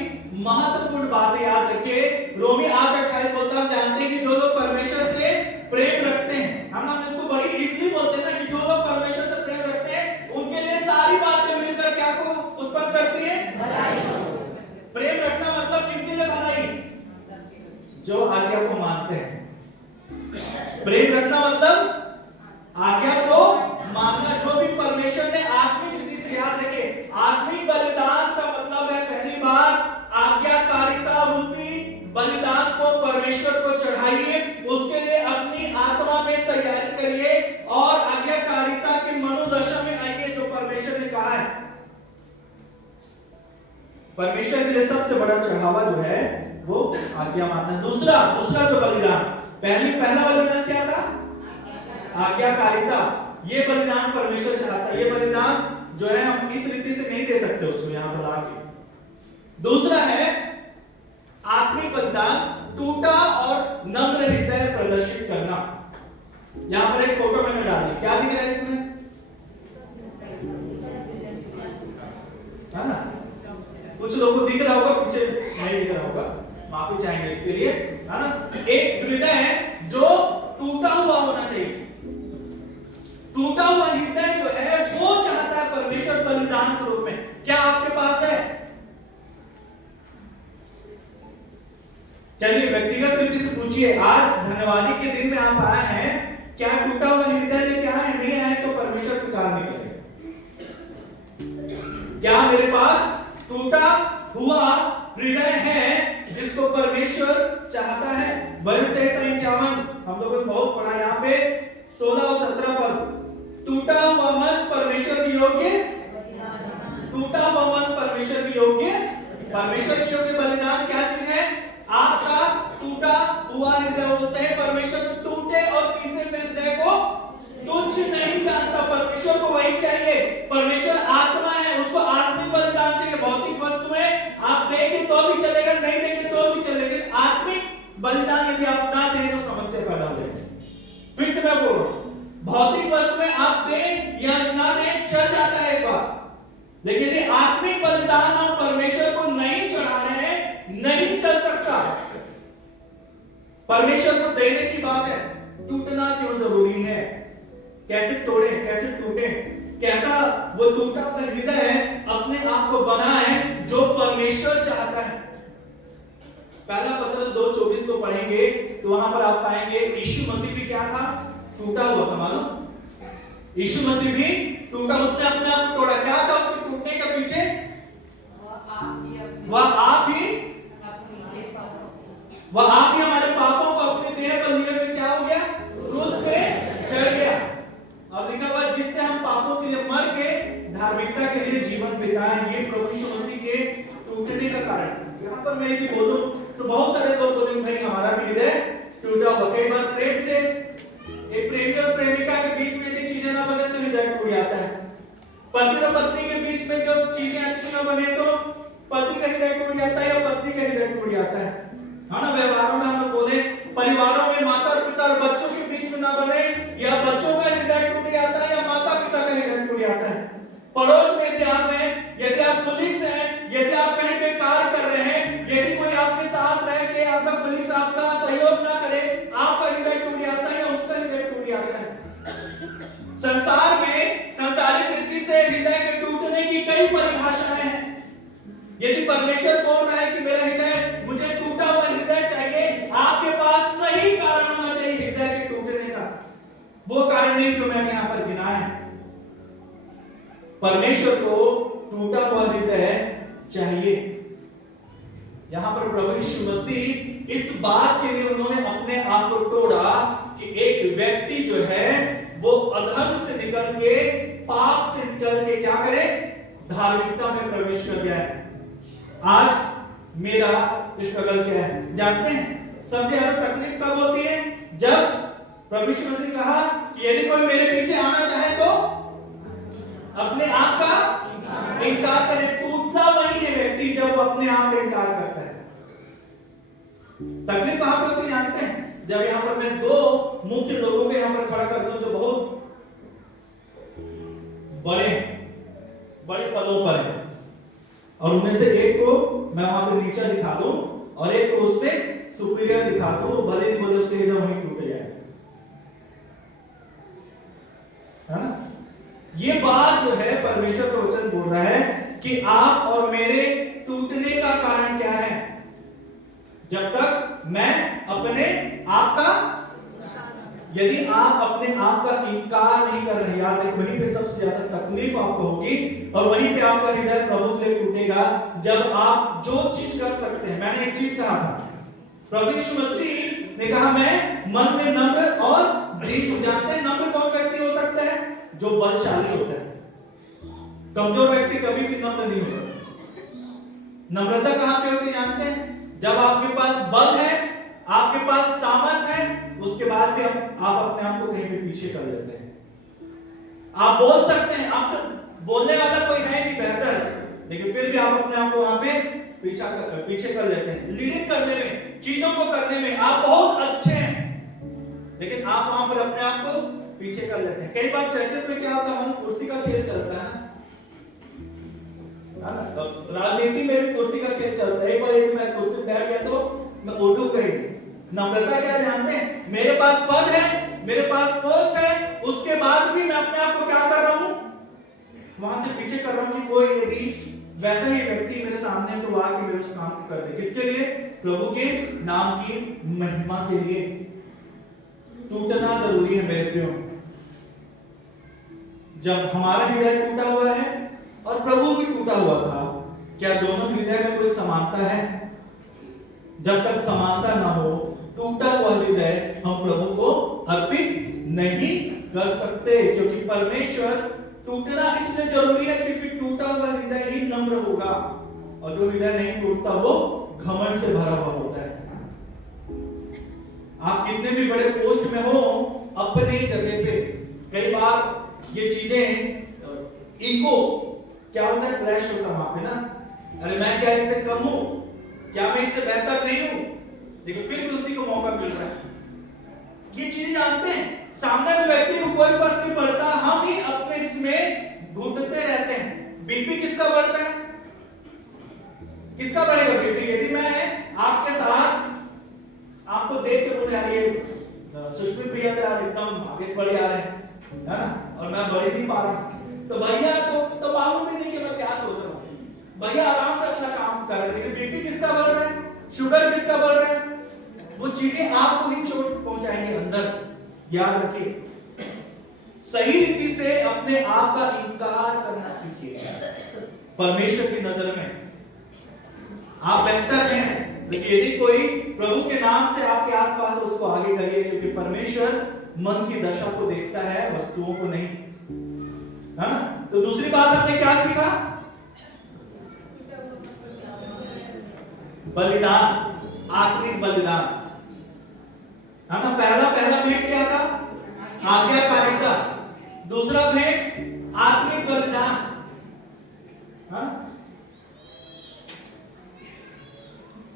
महत्वपूर्ण बात है, याद रखिए। रोमी 8:28 बोलता है, हम जानते हैं कि जो लोग परमेश्वर से प्रेम रखते हैं, हम इसको बड़ी इजीली बोलते हैं ना कि जो लोग परमेश्वर से प्रेम रखते हैं उनके लिए सारी बातें मिलकर क्या को उत्पन्न करती है? भलाई। प्रेम रखना मतलब किनके लिए भलाई? जो आज्ञा को मानते हैं। प्रेम रखना मतलब आज्ञा को मानना। जो भी परमेश्वर ने आत्मिक रीति से, याद रखे, आत्मिक बलिदान का मतलब है पहली बात आज्ञाकारिता रूपी बलिदान को परमेश्वर को चढ़ाइए, उसके लिए अपनी आत्मा में तैयारी करिए और आज्ञाकारिता की मनोदशा में आइए जो परमेश्वर ने कहा है। परमेश्वर के लिए सबसे बड़ा चढ़ावा जो है वो आज्ञा मानना। दूसरा जो बलिदान, पहला बलिदान क्या था? आज्ञाकारिता। ये बलिदान परमेश्वर चाहता है। ये बलिदान जो है हम इस रीति से नहीं दे सकते उसको यहां पर लाके। दूसरा है आत्मिक बलिदान, टूटा और नम्र हृदय प्रदर्शित करना। यहां पर एक फोटो मैंने डाली, क्या दिख रहा है इसमें? है ना? कुछ लोगों को दिख रहा होगा, पीछे नहीं दिख रहा होगा, माफी चाहेंगे इसके लिए, है ना? एक हृदय जो टूटा हुआ होना चाहिए। टूटा हुआ हृदय जो है वो चाहता है परमेश्वर बलिदान के रूप में। क्या आपके पास है? चलिए व्यक्तिगत रीति से पूछिए, आज धन्यवादी के दिन में आप आए हैं, क्या टूटा हुआ हृदय लेके आए? नहीं आए तो परमेश्वर स्वीकार नहीं करेगा। क्या मेरे पास टूटा हुआ हृदय है जिसको परमेश्वर चाहता है? वचन संहिता 51 हम लोगों ने बहुत पढ़ा, यहाँ पे 16 और 17 पर टूटा हुआ मन परमेश्वर के योग्य, टूटा हुआ मन परमेश्वर के योग्य परमेश्वर के योग्य बलिदान क्या चीज है? आपका टूटा हुआ हृदय। बोलते हैं परमेश्वर को टूटे और पीसे हुए हृदय को तुच्छ नहीं जानता। परमेश्वर को वही चाहिए। परमेश्वर आत्मा है, उसको आत्मिक बलिदान चाहिए। भौतिक वस्तुएं आप देंगे तो भी चलेगा, नहीं देंगे तो भी चलेगा, लेकिन आत्मिक बलिदान यदि आप ना दें तो समस्या पैदा हो जाएगी। फिर से मैं बोल रहा हूं, भौतिक वस्तुएं आप दें या ना दें चल जाता है एक बार, लेकिन यदि आत्मिक बलिदान हम परमेश्वर को नहीं चढ़ा रहे हैं, नहीं चल सकता। परमेश्वर को देने की बात है, टूटना क्यों जरूरी है? कैसे तोड़े, कैसे टूटे, कैसा वो टूटा हुआ हृदय है अपने आप को बना है जो परमेश्वर चाहता है। पहला पत्र 2:24 को पढ़ेंगे तो वहां पर आप पाएंगे यीशु मसीह भी क्या था? टूटा हुआ था। मालूम, यीशु मसीह भी टूटा, उसने अपने आप को तोड़ा। क्या था उसके टूटने के पीछे? वह आप ही हमारे पापों को अपने देह पर लिए हुए क्या हो गया? क्रूस पे चढ़ गया। अब लिखा हुआ जिससे हम पापों के लिए मर के धार्मिकता के लिए जीवन बिताएं। ये प्रभु यीशु मसीह के टूटने का कारण था। यहाँ पर मैं यदि बोलूं तो बहुत सारे लोग बोलेंगे भाई हमारा भी हृदय टूटा हुआ। कई बार प्रेम से एक प्रेमी और प्रेमिका के बीच में यदि चीजें ना बने तो हृदय टूट जाता है। पति और पत्नी के बीच में जो चीजें अच्छी ना बने तो पति का हृदय टूट जाता है या पत्नी का हृदय टूट जाता है ना। व्यवहारों में हम लोग बोले, परिवारों में माता और पिता और बच्चों के बीच में ना बने, या बच्चों का हृदय टूट जाता है या माता पिता का हृदय टूट जाता है। पड़ोस में यदि आप हैं, यदि आप पुलिस हैं, यदि आप कहीं पे कार्य कर रहे हैं, यदि कोई आपके साथ रह के आपका पुलिस आपका सहयोग ना करे, आपका हृदय टूट जाता है या उसका हृदय टूट जाता है। संसार में सांसारिक रीति से हृदय के टूटने की कई परिभाषाएं हैं। यदि परमेश्वर बोल रहा है कि मेरा हृदय, मुझे टूटा हुआ हृदय चाहिए, आपके पास सही कारण होना चाहिए हृदय के टूटने का। वो कारण नहीं जो मैंने यहां पर गिनाया है। परमेश्वर को टूटा हुआ हृदय चाहिए। यहां पर प्रभु यीशु मसीह इस बात के लिए उन्होंने अपने आप को तोड़ा कि एक व्यक्ति जो है वो अधर्म से निकल के, पाप से निकल के क्या करे? धार्मिकता में प्रवेश कर जाए। आज मेरा स्ट्रगल क्या है जानते हैं? सबसे ज्यादा तकलीफ कब होती है? जब प्रभु यीशु मसीह कहा कि यदि कोई मेरे पीछे आना चाहे तो अपने आप का इनकार करे। टूटता वही है व्यक्ति जब वो अपने आप का इनकार करता है। तकलीफ कहां पे होती जानते हैं? जब यहां पर मैं दो मुख्य लोगों को यहां पर खड़ा कर दूं जो बहुत बड़े पदों पर है, और उनमें से एक को मैं वहां पे नीचा दिखा दूं और एक को उससे सुपीरियर दिखा दूं, भले ही बोले उसके हृदय वहीं टूट जाए, है ना? ये बात जो है परमेश्वर का वचन बोल रहा है कि आप और मेरे टूटने का कारण क्या है? जब तक मैं अपने आप का, यदि आप अपने आप का इनकार नहीं कर रहे, याद रखिए वहीं पे सबसे ज्यादा तकलीफ आपको होगी और वहीं पे आपका हृदय प्रभु के लिए टूटेगा जब आप जो चीज कर सकते हैं। मैंने एक चीज कहा था, प्रभु यीशु मसीह ने कहा मैं मन में नम्र और दीन हूं। जानते हैं नम्र कौन व्यक्ति हो सकता है? जो बलशाली होता है। कमजोर व्यक्ति कभी भी नम्र नहीं हो सकता। नम्रता कहां पे होती है जानते हैं? जब आपके पास बल है, आपके पास सामर्थ है, उसके बाद भी आप अपने आप को कहीं पे पीछे कर लेते हैं। आप बोल सकते हैं, आप तो बोलने वाला कोई है नहीं बेहतर, लेकिन फिर भी आप अपने आप को वहां पे पीछे कर लेते हैं। लीडिंग करने में, चीजों को करने में आप बहुत अच्छे हैं, लेकिन आप वहां पर अपने आप को पीछे कर लेते हैं। कई बार चर्चेस में क्या होता है, कुर्सी का खेल चलता है ना, राजनीति में भी कुर्सी का खेल चलता है। एक बार यदि मैं कुर्सी पे बैठ गया तो मैं उठूं कहीं। नम्रता क्या जानते हैं? मेरे पास पद है, मेरे पास पोस्ट है, उसके बाद भी मैं अपने आप को क्या कर रहा हूं? वहां से पीछे कर रहा हूं कि कोई यदि वैसा ही व्यक्ति मेरे सामने तो आके मेरे उस काम को कर दे। किसके लिए? प्रभु के नाम की महिमा के लिए। टूटना जरूरी है मेरे प्रियो। जब हमारा हृदय टूटा हुआ है और प्रभु भी टूटा हुआ था, क्या दोनों हृदय में कोई समानता है? जब तक समानता ना हो, टूटा हुआ हृदय हम प्रभु को अर्पित नहीं कर सकते, क्योंकि परमेश्वर टूटना इसलिए जरूरी है क्योंकि टूटा हुआ हृदय ही नम्र होगा और जो हृदय नहीं टूटता वो घमंड से भरा हुआ होता है। आप कितने भी बड़े पोस्ट में हो, अपनी जगह पे कई बार ये चीजें ईगो क्या होता है, क्लैश होता है वहां पे ना। अरे मैं क्या इससे कम हूं, क्या मैं इससे बेहतर नहीं हूं, लेकिन फिर भी उसी को मौका मिल रहा है। ये चीज जानते हैं, सामने वाले व्यक्ति को कोई फर्क नहीं पड़ता, हम ही अपने इसमें घुटते रहते हैं। बीपी किसका बढ़ता है, किसका बढ़ेगा बीपी? यदि मैं आपके साथ आपको देख के बोले यार ये सुष्मित भैया यार एकदम आगे बढ़ आ रहे हैं, है ना, और मैं बढ़ नहीं पा रहा, तो भैया को तो मालूम भी नहीं कि मैं क्या सोच रहा हूँ। भैया आराम से अपना काम कर रहे हैं, बीपी किसका बढ़ रहा है, शुगर किसका बढ़ रहा है, वो चीजें आपको ही चोट पहुंचाएंगे अंदर। याद रखिए, सही रीति से अपने आप का इनकार करना सीखिए। परमेश्वर की नजर में आप बेहतर हैं, लेकिन यदि कोई प्रभु के नाम से आपके आसपास है उसको आगे करिए, क्योंकि परमेश्वर मन की दशा को देखता है, वस्तुओं को नहीं, है ना। तो दूसरी बात आपने क्या सीखा, बलिदान, आत्मिक बलिदान, है ना। पहला भेंट क्या था, आज्ञाकारिता, दूसरा भेंट आत्मिक बलिदान, हाँ?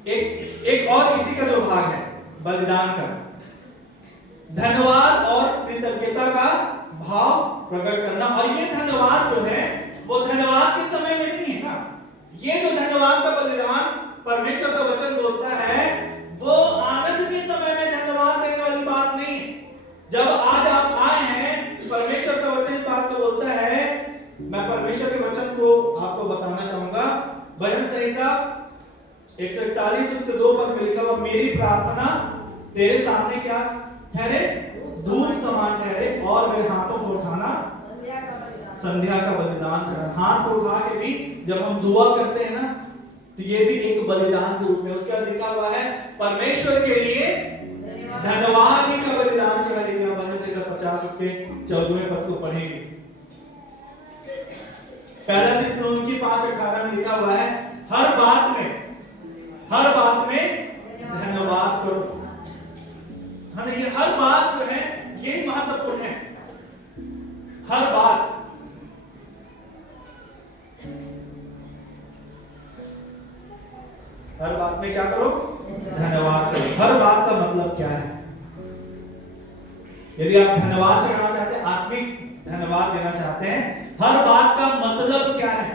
एक और इसी का जो भाग है बलिदान का, धन्यवाद और कृतज्ञता का भाव प्रकट करना। और ये धन्यवाद जो है वो धन्यवाद के समय में नहीं है ना, ये जो धन्यवाद का बलिदान परमेश्वर का वचन बोलता है वो आनंद के समय में धन्यवाद देने वाली बात नहीं है। जब आज आप आए हैं, परमेश्वर का वचन इस बात को बोलता है, मैं परमेश्वर के वचन को आपको बताना चाहूंगा। भजन संहिता 141 उसके 2 पद में लिखा हुआ, मेरी प्रार्थना तेरे सामने क्या ठहरे, धूप समान ठहरे, और मेरे हाथों को उठाना संध्या का बलिदान चढ़ा। हाथ उठा के भी जब हम दुआ करते हैं ना, तो ये भी एक बलिदान के रूप में, उसके बाद लिखा हुआ है परमेश्वर के लिए धन्यवाद ही का बलिदान चढ़ा। लेकिन भजन संहिता 50 उसके 14वें पद को पढ़ेंगे। पहला थिस्सलुनीकी 5:18 में लिखा हुआ है, हर बात में धन्यवाद करो। हमें ये हर बात जो है यही महत्वपूर्ण है, हर बात। हर बात में क्या करो, धन्यवाद करो। हर बात का मतलब क्या है? यदि आप धन्यवाद चढ़ाना चाहते हैं, आत्मिक धन्यवाद देना चाहते हैं, हर बात का मतलब क्या है?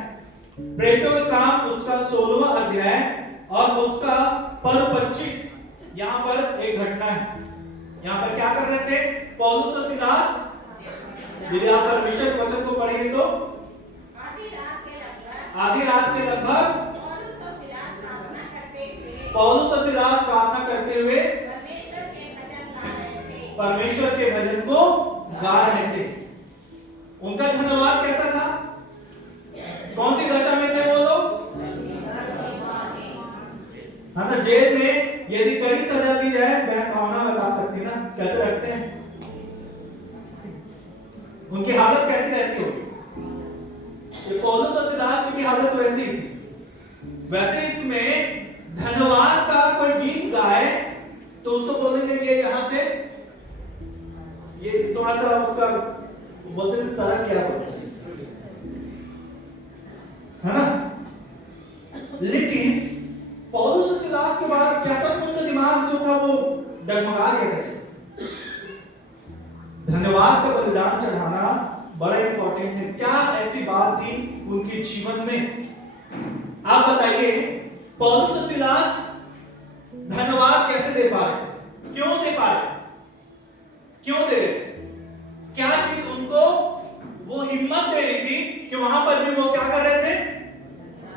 प्रेरितों के काम उसका 16वां अध्याय और उसका पद 25, यहां पर एक घटना है। यहां पर क्या कर रहे थे पौलुस और सिलास? यदि आप परमेश्वर के वचन को पढ़ेंगे तो आधी रात के लगभग पौलुस और सिलास प्रार्थना करते हुए परमेश्वर के भजन को गा रहे थे। उनका धन्यवाद कैसा था? कौन सी दशा में थे वो लोग? हाँ ना, जेल में यदि कड़ी सजा दी जाए, बहन भावना बता सकती है ना कैसे रखते हैं, उनकी हालत कैसी रहती होगी? ये पौलुस और सिलास की भी हालत वैसी ही थी। वैसे इसमें धन्यवाद का कोई गीत गाए तो उसको बोलेंगे कि यहां से ये थोड़ा सा उसका बोलते हैं सरक क्या बोलते हैं, है ना। लेकिन पौलुस और सिलास के बाद क्या सच में उनका दिमाग जो था वो डगमगा गया था? धन्यवाद का बलिदान चढ़ाना बड़ा इंपॉर्टेंट है। क्या ऐसी बात थी उनके जीवन में? आप बताइए, पौलुस और सिलास धन्यवाद कैसे दे पा रहे थे? क्यों दे पा रहे? क्यों दे रहे थे? क्या चीज उनको वो हिम्मत दे रही थी कि वहां पर भी वो क्या कर रहे थे?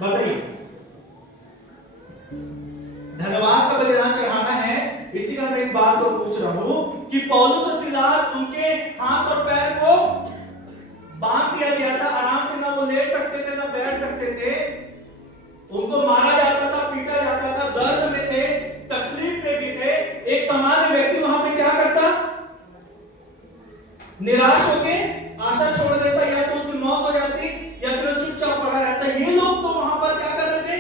बताइए। धन्यवाद का बलिदान चढ़ाना है, इसी का मैं इस बात को पूछ रहा हूं कि पौलुस और सिलास उनके हाथ और पैर को बांध दिया गया था, आराम से ना वो लेट सकते थे ना बैठ सकते थे, उनको मारा जाता था, पीटा जाता था, दर्द में थे, तकलीफ में भी थे। एक सामान्य व्यक्ति वहां पे क्या करता? निराश होके आशा छोड़ देता, या तो उसकी मौत हो जाती या फिर चुपचाप पड़ा रहता। ये लोग तो वहां पर क्या कर रहे थे?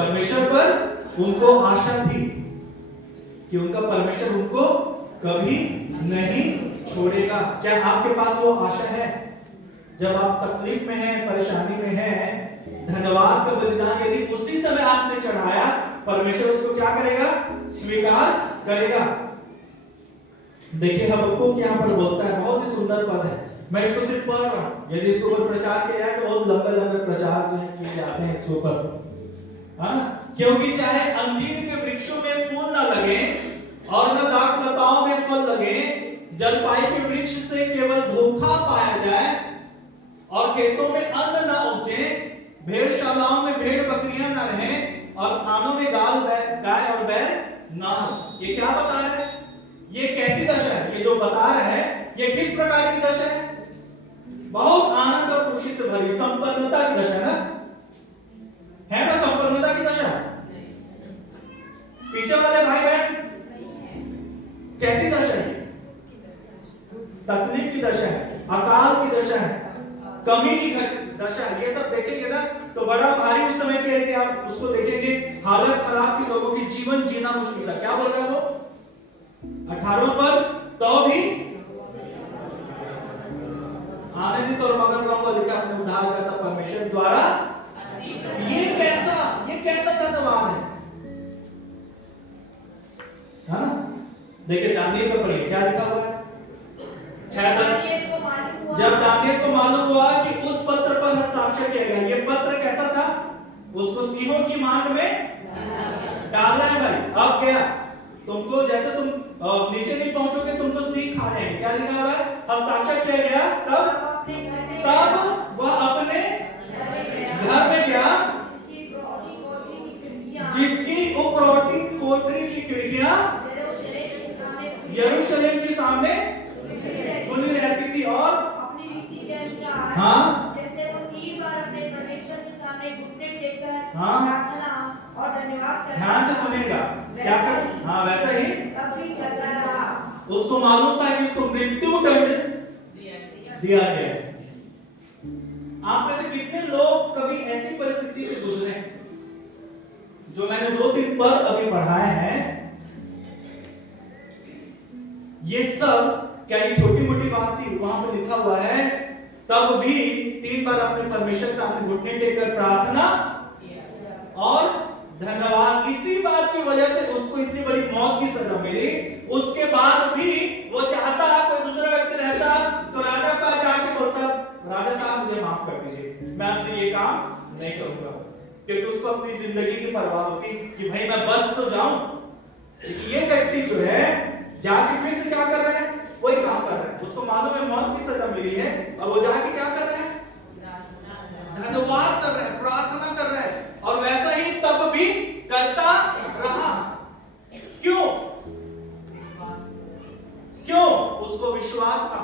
परमेश्वर पर उनको आशा थी कि उनका परमेश्वर उनको कभी नहीं छोड़ेगा। क्या आपके पास वो आशा है? जब आप तकलीफ में हैं, परेशानी में हैं, धन्यवाद का बलिदान यदि उसी समय आपने चढ़ाया, परमेश्वर उसको क्या करेगा? स्वीकार करेगा। देखिए हबक्कुक यहाँ पर बोलता है, बहुत ही सुंदर पद है, मैं इसको सिर्फ पढ़ रहा हूं। यदि इसको कोई प्रचार किया जाए तो बहुत लंबे लंबे प्रचार किए जाते हैं इसके ऊपर, है ना? क्योंकि चाहे अंजीर के वृक्षों में फूल ना लगे और न दाख लताओं में फल लगे, जलपाई के वृक्ष से केवल धोखा पाया जाए और खेतों में अन्न न उपजे, भेड़शालाओं में भेड़ बकरियां न रहें और खानों में गाय और बैल न हो। ये क्या बता रहा है? ये कैसी दशा है? ये जो बता रहा है ये किस प्रकार की दशा है? बहुत आनंद और खुशी से भरी संपन्नता की दशा है ना? संपन्नता की दशा। पीछे वाले भाई बहन कैसी दशा है? तकलीफ की दशा है, अकाल की दशा है, कमी की दशा है। ये सब देखेंगे ना तो बड़ा भारी उस समय पे है कि आप उसको देखेंगे, हालत खराब की, लोगों की जीवन जीना मुश्किल है। क्या बोल रहा है वो 18वां पद? तो भी आनंदित और मगन रहूंगा, लिखा अपने उद्धारकर्ता परमेश्वर द्वारा। ये कैसा धन्यवाद है ना? देखिए दानियल का पढ़िए, क्या लिखा हुआ है 6:10। जब दानियल को मालूम हुआ कि उस पत्र पर हस्ताक्षर किया गया, ये पत्र कैसा था? उसको सिंहों की मांग में डालना है भाई। अब क्या तुमको, जैसे तुम नीचे नहीं पहुंचोगे तुमको सिंह खा जाएंगे। क्या लिखा हुआ है? हस्ताक्षर किया गया, तब वह अपने घर में गया जिसकी उपरोटी कोठरी की खिड़कियां यरूशलेम के सामने खुली रहती थी और अपनी रीति के अनुसार, हाँ, जैसे वो 3 बार अपने परमेश्वर के सामने घुटने टेककर हाँ, प्रार्थना और धन्यवाद करता, ध्यान से सुनिएगा क्या कर, हाँ वैसा ही तब भी करता रहा। उसको मालूम था कि उसको मृत्यु दंड दिया गया। आप में से कितने लोग कभी ऐसी परिस्थिति से गुजरे जो मैंने 2-3 पद अभी पढ़ाए हैं? ये सब क्या ये छोटी मोटी बात थी? वहां पे लिखा हुआ है तब भी 3 बार अपने परमेश्वर से अपने घुटने टेककर प्रार्थना और धन्यवाद। इसी बात की वजह से उसको इतनी बड़ी मौत की सजा मिली। उसके बाद भी वो चाहता कोई दूसरा व्यक्ति रहता तो राजा का जाके बोलता, राजा साहब मुझे माफ कर दीजिए, मैं आपसे ये काम नहीं करूंगा, क्योंकि उसको अपनी जिंदगी की परवाह होती कि भाई मैं बस तो जाऊं। ये व्यक्ति जो है जाके फिर से क्या कर रहा है? वही काम कर रहा है। उसको मालूम है मौत की सजा मिली है और वो जाके क्या कर रहा है? धन्यवाद कर रहा है, प्रार्थना कर रहा है। और वैसा ही तब भी करता रहा। क्यों? उसको विश्वास था,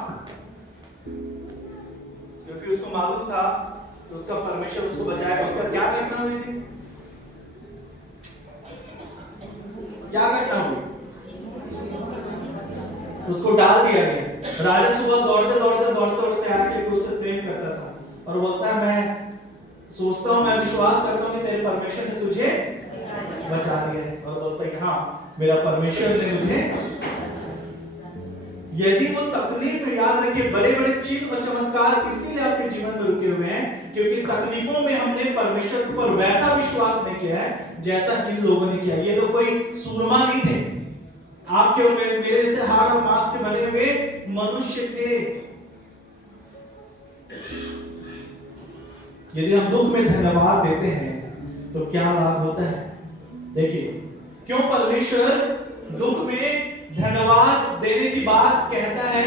क्योंकि उसको मालूम था तो उसका परमेश्वर उसको बचाएगा। उसका क्या घटना हुई थी? क्या घटना हुई? उसको डाल दिया गया। राजा सुबह दौड़ते आके उससे प्रेम करता था और बोलता है मैं सोचता हूं, मैं विश्वास करता हूं कि तेरे परमेश्वर ने तुझे बचा लिया है। और बोलता है कि हाँ मेरा परमेश्वर ने मुझे। यदि वो तकलीफ में, याद रखिए बड़े बड़े चिन्ह और चमत्कार इसीलिए आपके जीवन में रुके हुए हैं क्योंकि तकलीफों में हमने परमेश्वर पर वैसा विश्वास नहीं किया है जैसा इन लोगों ने किया। ये तो कोई सूरमा नहीं थे, आपके और मेरे जैसे हाड़ और मांस के बने हुए मनुष्य थे। यदि हम दुख में धन्यवाद देते हैं तो क्या लाभ होता है? देखिए क्यों परमेश्वर दुख में धन्यवाद देने की बात कहता है।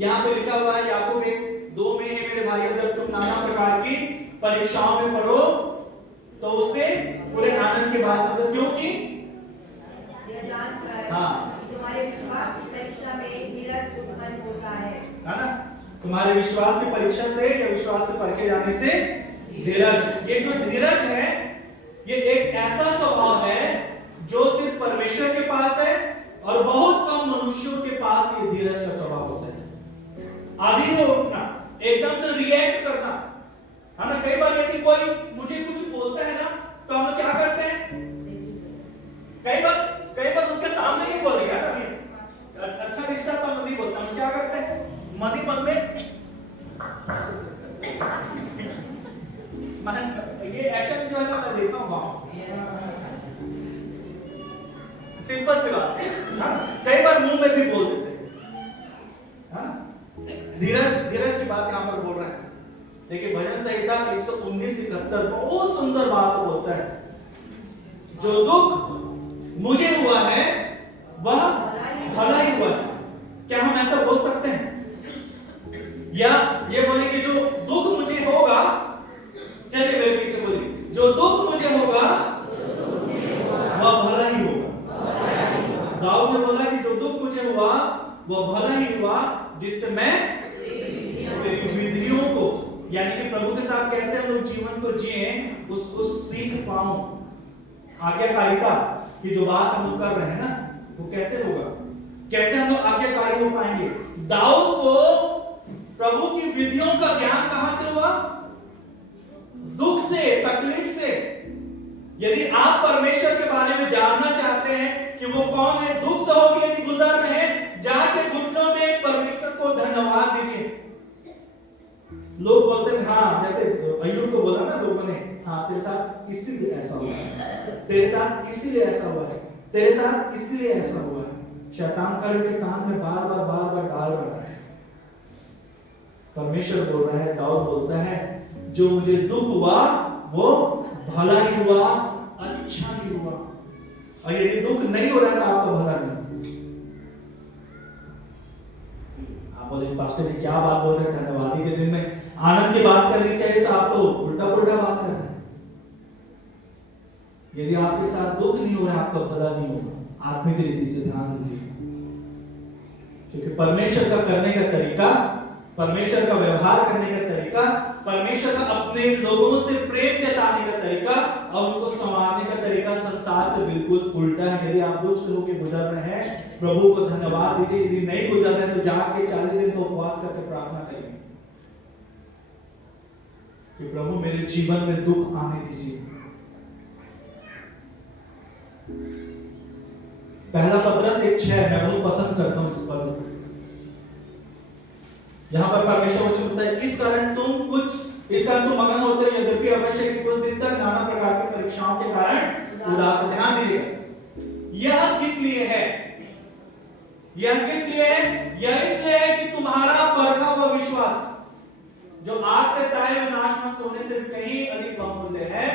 यहां पे लिखा हुआ है याकूब 1:2 में है, मेरे भाइयों जब तुम नाना प्रकार की परीक्षाओं में पड़ो तो उसे पूरे आनंद के बाद समझो, क्योंकि तुम्हारे विश्वास की परीक्षा में धीरज उत्पन्न होता है ना? तुम्हारे विश्वास की परीक्षा से या विश्वास के परखे जाने से धीरज। ये जो धीरज है ये एक ऐसा स्वभाव है जो सिर्फ परमेश्वर के पास है और बहुत कम मनुष्यों के पास ये धीरज का स्वभाव होता है। आधी हो उठना, एकदम से रिएक्ट करना, है ना? कई बार यदि कोई मुझे कुछ बोलता है ना तो हम लोग क्या करते हैं? वाह। सिंपल सी बात है ना? कई बार मुंह में भी बोल देते हैं। धीरज की बात यहाँ पर बोल रहे हैं। देखिए भजन संहिता 119:71 बहुत सुंदर बात बोलता है, जो दुख मुझे हुआ है वह भला ही हुआ है। क्या हम ऐसा बोल सकते हैं? या ये बोले कि जो दुख मुझे होगा, चलिए मेरे पीछे बोलिए, जो दुख मुझे होगा वह भला ही होगा। दाऊद ने बोला कि जो दुख मुझे हुआ वह भला ही हुआ, जिससे मैं तेरी विधियों को, यानी कि प्रभु के साथ कैसे हम लोग जीवन को जिए उसको सीख पाऊं। आज्ञाकारिता की जो बात हम लोग कर रहे हैं ना, वो कैसे होगा, कैसे हम लोग आज्ञाकारी हो पाएंगे। दाऊद को प्रभु की विधियों का ज्ञान कहां से हुआ? दुख से, तकलीफ से। यदि आप परमेश्वर के बारे में जानना चाहते हैं कि वो कौन है, दुख से होकर यदि गुजर रहे हैं, जाके घुटनों में परमेश्वर को धन्यवाद दीजिए। लोग बोलते हैं हाँ, जैसे अय्यूब को बोला ना लोगों ने, हाँ तेरे साथ इसीलिए ऐसा हुआ है, तेरे साथ इसीलिए ऐसा हुआ है, तेरे साथ इसलिए ऐसा हुआ है। शैतान खड़े के कान में बार बार डाल रहा है। परमेश्वर बोल रहा है, दाऊद बोलता है, जो मुझे दुख हुआ वो भला ही हुआ, अच्छा ही हुआ। और यदि दुख नहीं हो रहा तो आपको भला नहीं। आप बोले पास्टर जी क्या बात बोल रहे हैं, धन्यवादी के दिन में आनंद की बात करनी चाहिए, तो आप तो उल्टा पुल्टा बात कर रहे हैं। यदि आपके साथ दुख नहीं हो रहा, आपका भला नहीं होगा। आत्मिक रीति से ध्यान दीजिए, क्योंकि परमेश्वर का करने का तरीका, परमेश्वर का व्यवहार करने का तरीका, परमेश्वर का अपने लोगों से प्रेम जताने का तरीका और उनको संवारने का तरीका संसार से बिल्कुल उल्टा है। यदि आप दुख से होकर गुजर रहे हैं, प्रभु को धन्यवाद दीजिए। यदि नहीं गुजर रहे हैं तो जाके 40 दिन को उपवास करके प्रार्थना करिए कि प्रभु मेरे जीवन में दुख आने दीजिए। पहला पत्रस 1:6 मैं बहुत पसंद करता हूं इस पद को, जहां पर परमेश्वर वचन कहता है, इस कारण तुम मगन होते हो, यद्यपि अवश्य कि कुछ दिन तक नाना प्रकार की परीक्षाओं के कारण उदास। ध्यान दीजिएगा, यह किस लिए है? यह किस लिए है? यह इसलिए है कि तुम्हारा परखा हुआ विश्वास, जो आग से ताए हुए नाशवंत सोने से कहीं अधिक बहुमूल्य है,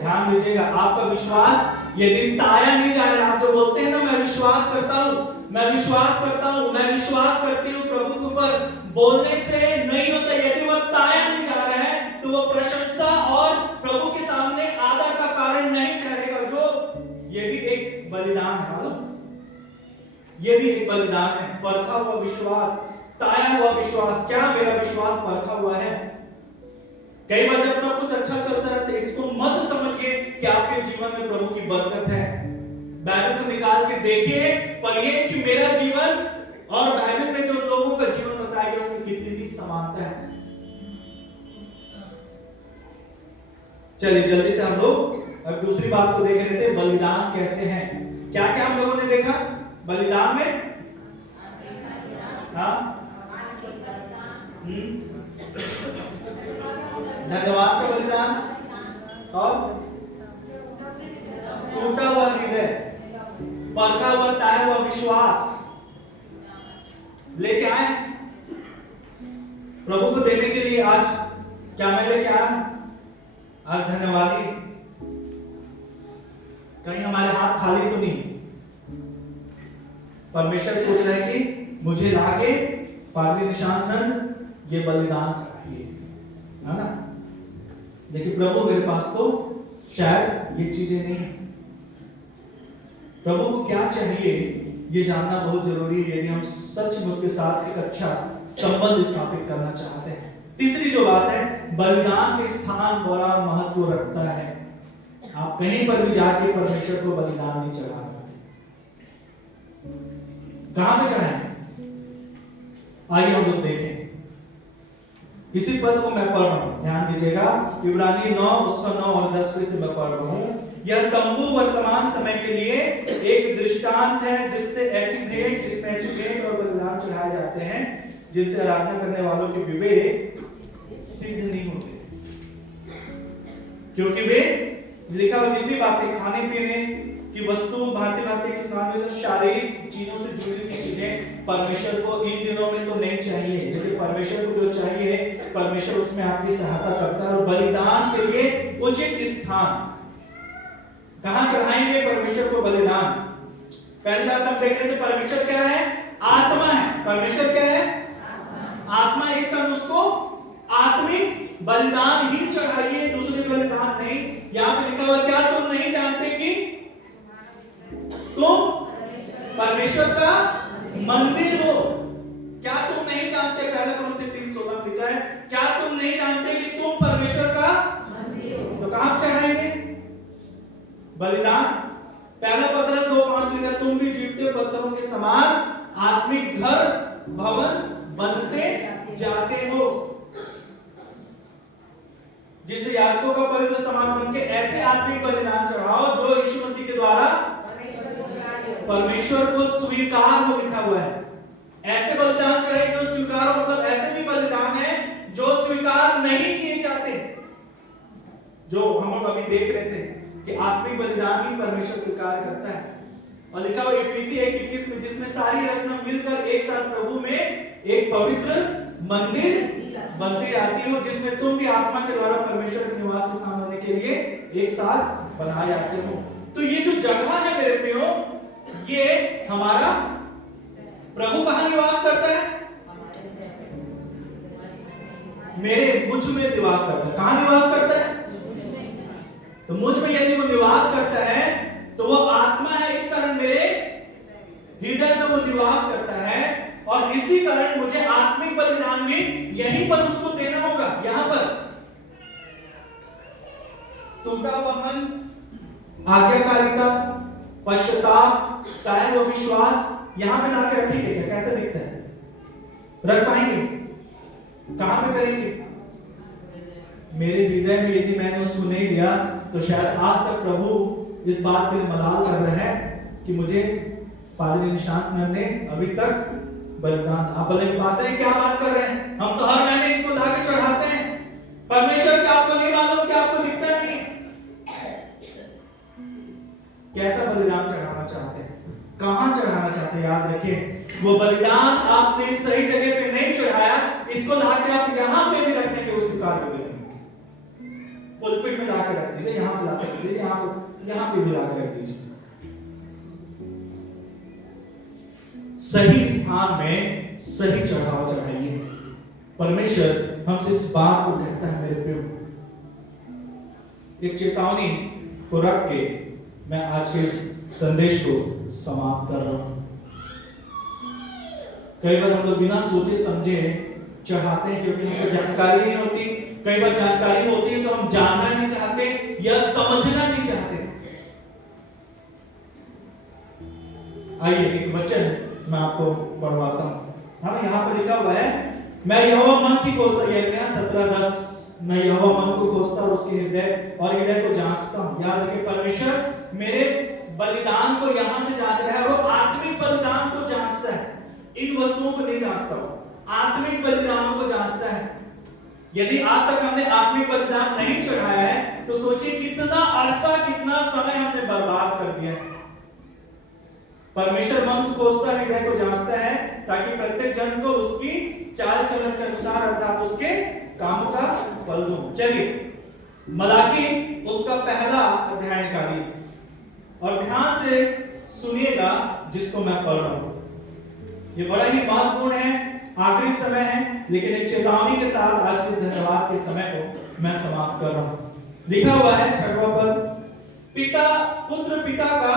ध्यान दीजिएगा, आपका विश्वास यदि ताया नहीं जा रहा, आप जो बोलते हैं ना मैं विश्वास करता हूं, मैं विश्वास करता हूं, मैं विश्वास करती हूं, प्रभु के ऊपर बोलने से नहीं होता। यदि वह ताया नहीं जा रहा है तो वह प्रशंसा और प्रभु के सामने आदर का कारण नहीं ठहरेगा। जो ये भी एक बलिदान है, मालूम, ये भी एक बलिदान है। परखा हुआ विश्वास, ताया हुआ विश्वास। क्या मेरा विश्वास परखा हुआ है? कई बार जब सब कुछ अच्छा चलता रहता है, इसको मत समझिए कि आपके जीवन में प्रभु की बरकत है। बाइबल को निकाल के देखिए, पढ़िए कि मेरा जीवन और बाइबल में जो लोगों का जीवन बताया गया उसमें कितनी समानता है। चलिए जल्दी से हम लोग अब दूसरी बात को देख लेते हैं, बलिदान कैसे है। क्या क्या हम लोगों ने देखा बलिदान में? हाँ, धन्यवाद का बलिदान और टूटा हुआ हृदय, परखा हुआ ताया हुआ विश्वास लेके आए प्रभु को देने के लिए। आज क्या मैं लेके आया? आज धन्यवादी। कहीं हमारे हाथ खाली तो नहीं। परमेश्वर सोच रहा है कि मुझे लाके पादरी निशानंद ये बलिदान चाहिए, है ना? लेकिन प्रभु मेरे पास तो शायद ये चीजें नहीं है। प्रभु को क्या चाहिए ये जानना बहुत जरूरी है, यदि हम सचमुच उसके साथ एक अच्छा संबंध स्थापित करना चाहते हैं। तीसरी जो बात है, बलिदान के स्थान बड़ा महत्व रखता है। आप कहीं पर भी जाके परमेश्वर को बलिदान नहीं चढ़ा सकते। कहां पे चढ़ाएं? आइए हम लोग देखें। इसी पद को मैं पढ़ रहा हूं, ध्यान दीजिएगा। इब्रानी 9 उसका 9 और 10 फिर से मैं पढ़ रहा हूं। यह तंबू वर्तमान समय के लिए एक दृष्टांत है, जिसमें ऐसी भेंट और बलिदान चढ़ाए जाते हैं जिनसे आराधना करने वालों के विवेक सिद्ध नहीं होते, क्योंकि वे लिखा हुआ जितनी बातें खाने पीने की वस्तु भांति भांति के स्नान में शारीरिक चीजों से जुड़ी हुई चीजें परमेश्वर को इन दिनों में तो नहीं चाहिए, लेकिन परमेश्वर को जो चाहिए परमेश्वर उसमें आपकी सहायता करता है। और बलिदान के लिए उचित स्थान कहां चढ़ाएंगे परमेश्वर को बलिदान? पहली बात हम देख रहे थे, परमेश्वर क्या है? आत्मा है। परमेश्वर क्या है? आत्मा। इस कारण उसको आत्मिक बलिदान ही चाहिए, दूसरे बलिदान नहीं। यहां पे लिखा हुआ क्या तुम नहीं जानते कि तुम परमेश्वर का मंदिर हो? क्या तुम नहीं जानते? पहला कुरिन्थियों 3:16 लिखा है, क्या तुम नहीं जानते कि तुम परमेश्वर का मंदिर हो? तो कहां चढ़ाएंगे बलिदान? पहला पत्र 2:5 लिखा, तुम भी जीवते पत्थरों के समान आत्मिक घर भवन बनते जाते हो, जिससे याजकों का पवित्र समाज बनके ऐसे आत्मिक बलिदान चढ़ाओ जो यीशु मसीह के द्वारा परमेश्वर को स्वीकार हो। लिखा हुआ है ऐसे बलिदान चढ़ाए जो स्वीकार हो, मतलब ऐसे भी बलिदान है जो स्वीकार नहीं किए जाते, जो हम लोग अभी देख रहे थे कि आत्मिक बलिदान ही परमेश्वर स्वीकार करता है। और लिखा हुआ इफिसी 1:21 में, जिसमें सारी रचना मिलकर एक साथ प्रभु में एक पवित्र मंदिर बनती आती हो, जिसमें तुम भी आत्मा के द्वारा परमेश्वर के निवास स्थान होने के लिए एक साथ बनाए जाते हो। तो ये जो जगह है मेरे प्रियो, ये हमारा प्रभु कहां निवास करता है? मुझ में निवास करता है। कहां निवास करता है? तो मुझ में यदि वो निवास करता है तो वो आत्मा है, इस कारण मेरे हृदय में वो निवास करता है, और इसी कारण मुझे आत्मिक बलिदान भी यहीं पर उसको देना होगा। यहां पर टूटा हुआ मन, आज्ञाकारिता, पश्चाताप, त्याग व विश्वास यहां पे लाके रखेंगे क्या? कैसे दिखता है? रख पाएंगे? कहां पे करेंगे? मेरे हृदय में यदि मैंने उसको नहीं दिया तो शायद आज तक प्रभु इस बात के लिए मलाल कर रहा है कि मुझे पादरी निशांत ने अभी तक बलिदान। आप बोलेंगे पास्टर क्या बात कर रहे हैं, हम तो हर महीने इसको लाके चढ़ाते हैं। परमेश्वर क्या आपको नहीं मालूम कि आपको दिखता नहीं? कैसा बलिदान चढ़ाना चाहते हैं, कहां चढ़ाना चाहते हैं? याद रखें, वो बलिदान आपने सही जगह पे नहीं चढ़ाया, इसको लाके आप यहां पे भी रखने के वो स्वीकार हो गए। पुलपिट में लाके रख दीजिए, यहां पे लाके रख दीजिए, यहां पे भी लाके रख दीजिए। सही स्थान में सही चढ़ावा चढ़ाइए। परमेश्वर हमसे इस बात को कहता है मेरे प्रियो। एक चेतावनी को रख के मैं आज के इस संदेश को समाप्त कर रहा हूं। कई बार हम लोग बिना सोचे समझे चढ़ाते हैं क्योंकि हमको जानकारी नहीं होती। कई बार जानकारी होती है तो हम जानना नहीं चाहते या समझना नहीं चाहते। आइए एक वचन मैं आपको पढ़वाता हूं। हाँ, यहाँ पर लिखा हुआ है, मैं यहोवा मन की खोजता, यिर्मयाह 17:10, मैं यहोवा मन को खोजता और उसके हृदय को जांचता हूं। याद रखिए, परमेश्वर मेरे बलिदान को यहां से जांच रहा है, वो आत्मिक बलिदान को जांचता है, इन वस्तुओं को नहीं जांचता, वो आत्मिक बलिदानों को जांचता है। यदि आज तक हमने आत्मिक बलिदान नहीं चढ़ाया है तो सोचिए कितना अरसा, कितना समय हमने बर्बाद कर दिया है। परमेश्वर मन को खोजता है, हृदय को जांचता है, ताकि प्रत्येक जन को उसकी चाल चलन के अनुसार अर्थात उसके कामों का फल दूं। चलिए मलाकी उसका पहला अध्याय निकालिए और ध्यान से सुनिएगा जिसको मैं पढ़ रहा हूं। ये बड़ा ही महत्वपूर्ण है, आखिरी समय है, लेकिन एक चेतावनी के साथ आज के धन्यवाद के समय को मैं समाप्त कर रहा हूं। लिखा हुआ है 6वां पद, पुत्र पिता का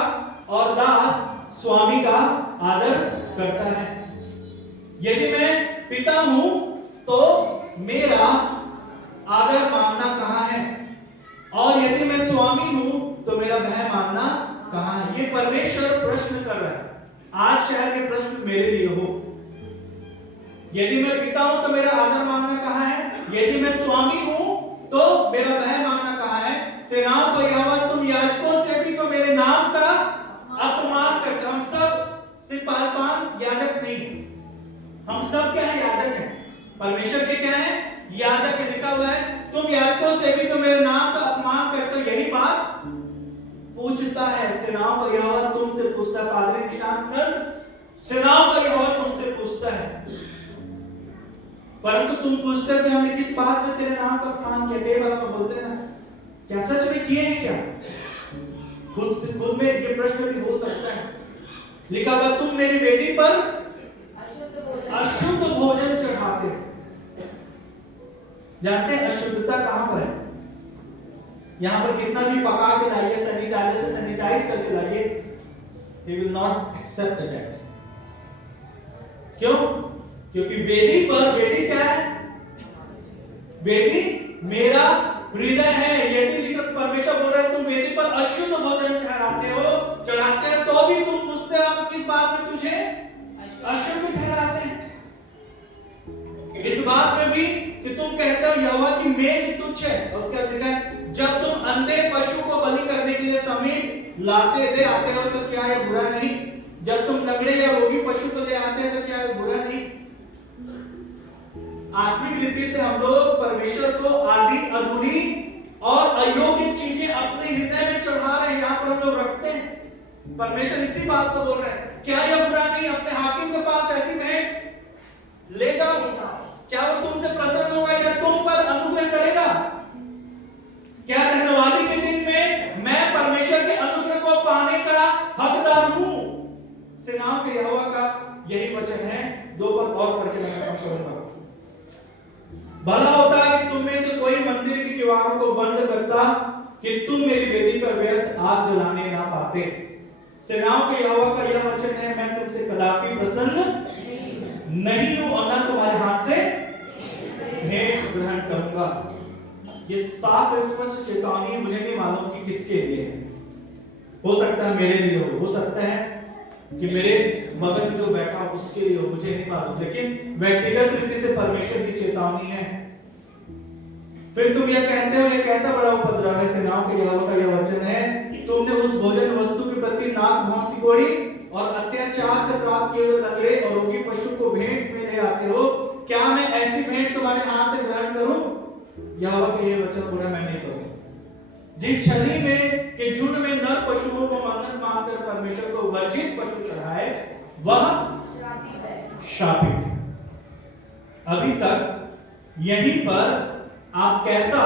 और दास स्वामी का आदर करता है। यदि मैं पिता हूं तो मेरा आदर मानना कहां है, और यदि मैं स्वामी हूं तो मेरा भय मानना कहां है? ये परमेश्वर प्रश्न कर रहा है। आज शायद ये प्रश्न मेरे लिए हो। यदि मैं पिता हूं तो मेरा आदर मानना कहां है? यदि मैं स्वामी हूं तो मेरा भय मानना कहां है? सेनाओं का यहोवा, तुम याजकों से भी जो मेरे नाम का अपमान करते, हम सब सिर्फ पासवान याजक नहीं, हम सब क्या है? याजक परमेश्वर के क्या है? याजक है। लिखा हुआ है तुम याजकों से भी जो मेरे नाम का अपमान करते हो यही बात पूछता है। सेनाओं का यहोवा तुमसे पूछता है। पादरी निशानकंद, सेनाओं का यहोवा तुमसे पूछता है। परंतु तुम पूछते हो कि हमने किस बात में तेरे नाम का अपमान किया? कई बार हम बोलते हैं ना, क्या सच में किए हैं क्या? खुद में ये प्रश्न भी हो सकता है। लिखा हुआ तुम मेरी वेदी पर अशुद्ध भोजन चढ़ाते हो। जानते हैं अशुद्धता कहां पर है? यहां पर कितना भी पका के लाइए, सैनिटाइजर से सैनिटाइज करके लाइए, he will not accept that। क्यों? क्योंकि वेदी पर, वेदी क्या है? वेदी मेरा हृदय है। यदि लिखा परमेश्वर बोल रहा है तुम वेदी पर अशुद्ध भोजन ठहराते हो, चढ़ाते हो, तो भी तुम पूछते हो हम किस बात में तुझे अशुद्ध ठहराते हैं? इस बात में भी कि तुम कहते हो यहोवा की मेज तुच्छ है। और उसके बाद लिखा है जब तुम अंधे पशु को बलि करने के लिए समीप लाते आते हो तो क्या यह बुरा नहीं? जब तुम लंगड़े या रोगी पशु को ले आते हैं तो क्या यह बुरा नहीं? आत्मिक रीति से हम लोग परमेश्वर को आदि अधूरी और अयोग्य चीजें अपने हृदय में चढ़ा रहे हैं, यहाँ पर हम लोग रखते हैं। परमेश्वर इसी बात को बोल रहे हैं, क्या यह बुरा नहीं? अपने हाकिम के पास ऐसी भेंट ले जाओ, क्या वो तुमसे प्रसन्न होगा या तुम पर अनुग्रह करेगा? क्या धन्यवादी के दिन में मैं परमेश्वर के अनुग्रह को पाने का हकदार हूं? सेनाओं के यहोवा का यही वचन है। 2 पद और पढ़ के मैं खत्म करूंगा। भला होता कि तुम में से कोई मंदिर की किवाड़ों को बंद करता कि तुम मेरी वेदी पर व्यर्थ आग जलाने ना पाते। सेनाओं के यहोवा का यह वचन है, मैं तुमसे कदापि प्रसन्न नहीं हूं और ना तुम्हारे हाथ से भेंट ग्रहण करूंगा। ये साफ स्पष्ट चेतावनी मुझे नहीं मालूम कि किसके लिए है। हो सकता है मेरे लिए हो सकता है कि मेरे बगल में जो बैठा हो उसके लिए हो, मुझे नहीं मालूम, लेकिन व्यक्तिगत रीति से परमेश्वर की चेतावनी है। फिर तुम यह कहते हो ये कैसा बड़ा उपद्रव है? सेनाओं के यहोवा का यह वचन है, तुमने उस भोजन वस्तु के प्रति नाक भौं सिकोड़ी और अत्याचार से प्राप्त किए हुए लंगड़े और रोगी पशु को भेंट में ले आते हो। क्या मैं ऐसी भेंट तुम्हारे हाथ से ग्रहण करूं? यहोवा के ये वचन पूरा मैं नहीं करूंगा। जिस छली में के झुंड में नर पशुओं को मन्नत मांगकर परमेश्वर को वर्जित पशु चढ़ाए वह श्रापित है। अभी तक यहीं पर आप कैसा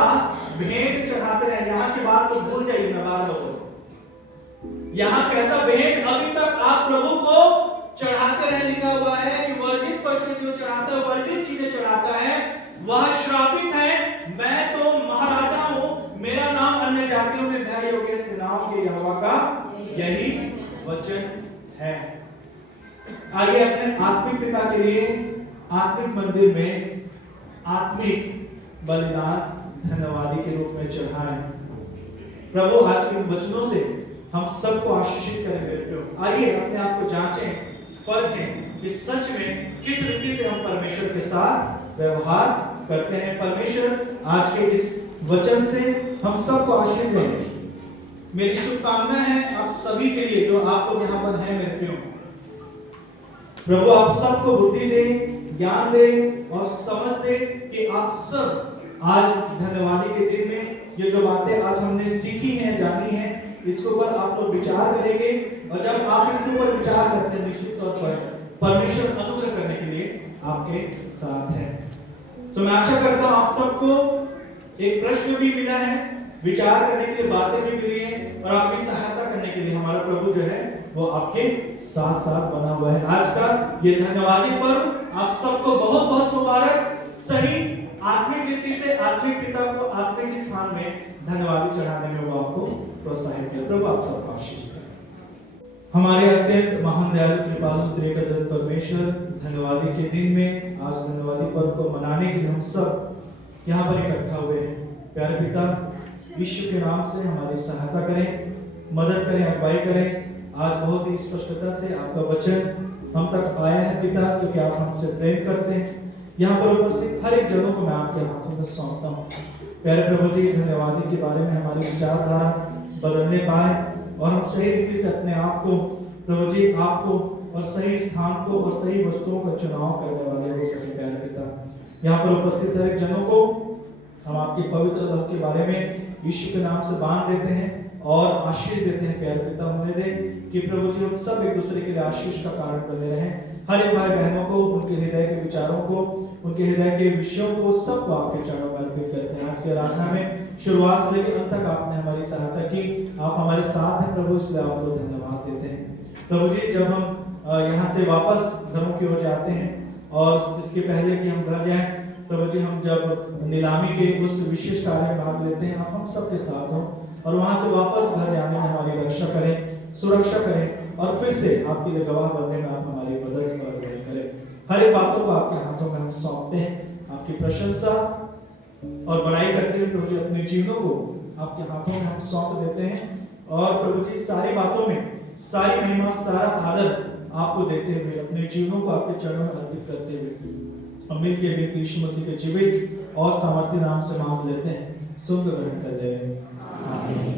भेंट चढ़ाते रहे, यहाँ की बात को भूल जाइए, मैं बार बार यहाँ कैसा भेंट अभी तक आप प्रभु को चढ़ाते रहे। लिखा हुआ है कि वर्जित पशु जो चढ़ाता है, वर्जित चीजें चढ़ाता है, वह श्रापित है। मैं तो महाराजा हूं, मेरा नाम अन्य जातियों में भय योग्य। सेनाओं के यहोवा का यही वचन है। आइए अपने आत्मिक पिता के लिए आत्मिक मंदिर में आत्मिक बलिदान धन्यवादी के रूप में चढ़ाएं। प्रभु आज के वचनों से हम सबको आशीषित करें। मेरे प्रियो, आइए अपने आप को जांचें, परखें कि सच में किस रीति से हम परमेश्वर के साथ व्यवहार करते हैं। परमेश्वर आज के इस वचन से हम सबको आशीष दें। मेरी शुभकामना है आप सभी के लिए जो आप लोग यहाँ पर हैं। मेरे प्रियो, प्रभु आप सबको बुद्धि दे, ज्ञान दे और समझ दे कि आप सब आज धन्यवादी के दिन में ये जो बातें आज हमने सीखी हैं, जानी हैं, इसके ऊपर आप लोग विचार करेंगे। और जब आप इसके ऊपर विचार करते हैं निश्चित तौर पर परमेश्वर अनुग्रह करने के लिए आपके साथ है। तो मैं आशा करता हूं आप सबको एक प्रश्न भी मिला है, विचार करने के लिए बातें भी मिली हैं और आपकी सहायता करने के लिए हमारा प्रभु जो है वो आपके साथ साथ बना हुआ है। आज का ये धन्यवादी पर्व आप सबको बहुत बहुत मुबारक। सही आत्मिक रीति से आत्मिक पिता को आत्मिक स्थान में धन्यवादी चढ़ाने में वो आपको प्रोत्साहित करे। प्रभु आप सबको आशीष दे। हमारे अत्यंत महान दयालु कृपालु त्रिएक परमेश्वर, धन्यवादी के दिन में आज धन्यवादी पर्व को मनाने के लिए हम सब यहाँ पर इकट्ठा हुए हैं। प्यारे पिता, यीशु के नाम से हमारी सहायता करें, मदद करें, अगुवाई करें। आज बहुत ही स्पष्टता से आपका वचन हम तक आया है पिता, क्योंकि आप हमसे प्रेम करते हैं। यहाँ पर उपस्थित हर एक जनों को मैं आपके हाथों में सौंपता हूँ। प्यारे प्रभु जी, धन्यवादी के बारे में हमारी विचारधारा बदलने पाए और हम सही रीति से अपने आप को प्रभु जी आपको और सही स्थान को और सही वस्तुओं का चुनाव करने वाले हो सके। प्यारे पिता, यहाँ पर उपस्थित हर एक जनों को हम आपके पवित्र नाम के बारे में यीशु के नाम से बांध देते हैं और आशीष देते हैं। प्यारे पिता होने दे कि प्रभु जी हम सब एक दूसरे के लिए आशीष का कारण बने रहें। हर एक भाई बहनों को उनके हृदय के विचारों को, उनके हृदय के विषयों को सबको आपके चरणों में अर्पित करते हैं। आज की आराधना में शुरुआत से लेकर अंत तक आपने हमारी सहायता की, आप हमारे साथ हैं प्रभु, इसलिए आपको धन्यवाद देते हैं। प्रभु जी जब हम यहाँ से वापस घरों की ओर जाते हैं और इसके पहले कि हम घर जाएं, प्रभु जी हम जब नीलामी के उस विशेष कार्य में भाग लेते हैं, आप हम सबके साथ हों और वहां से वापस घर जाने में हमारी रक्षा करें, सुरक्षा करें और फिर से आपके लिए गवाह बनने में आप हमारी मदद और अगुवाई करें। हर एक बातों को आपके हाथों में हम सौंपते हैं। आपकी प्रशंसा और बड़ाई करते हुए प्रभु जी अपने जीवनों को आपके हाथों में हम सौंप देते हैं और प्रभु जी सारी बातों में सारी महिमा, सारा आदर आपको देते हुए अपने जीवनों को आपके चरणों में अर्पित करते हुए हम मिल के भी यीशु मसीह के जीवित और सामर्थ्य नाम से मांग लेते हैं। सुन ग्रहण कर ले। आमीन।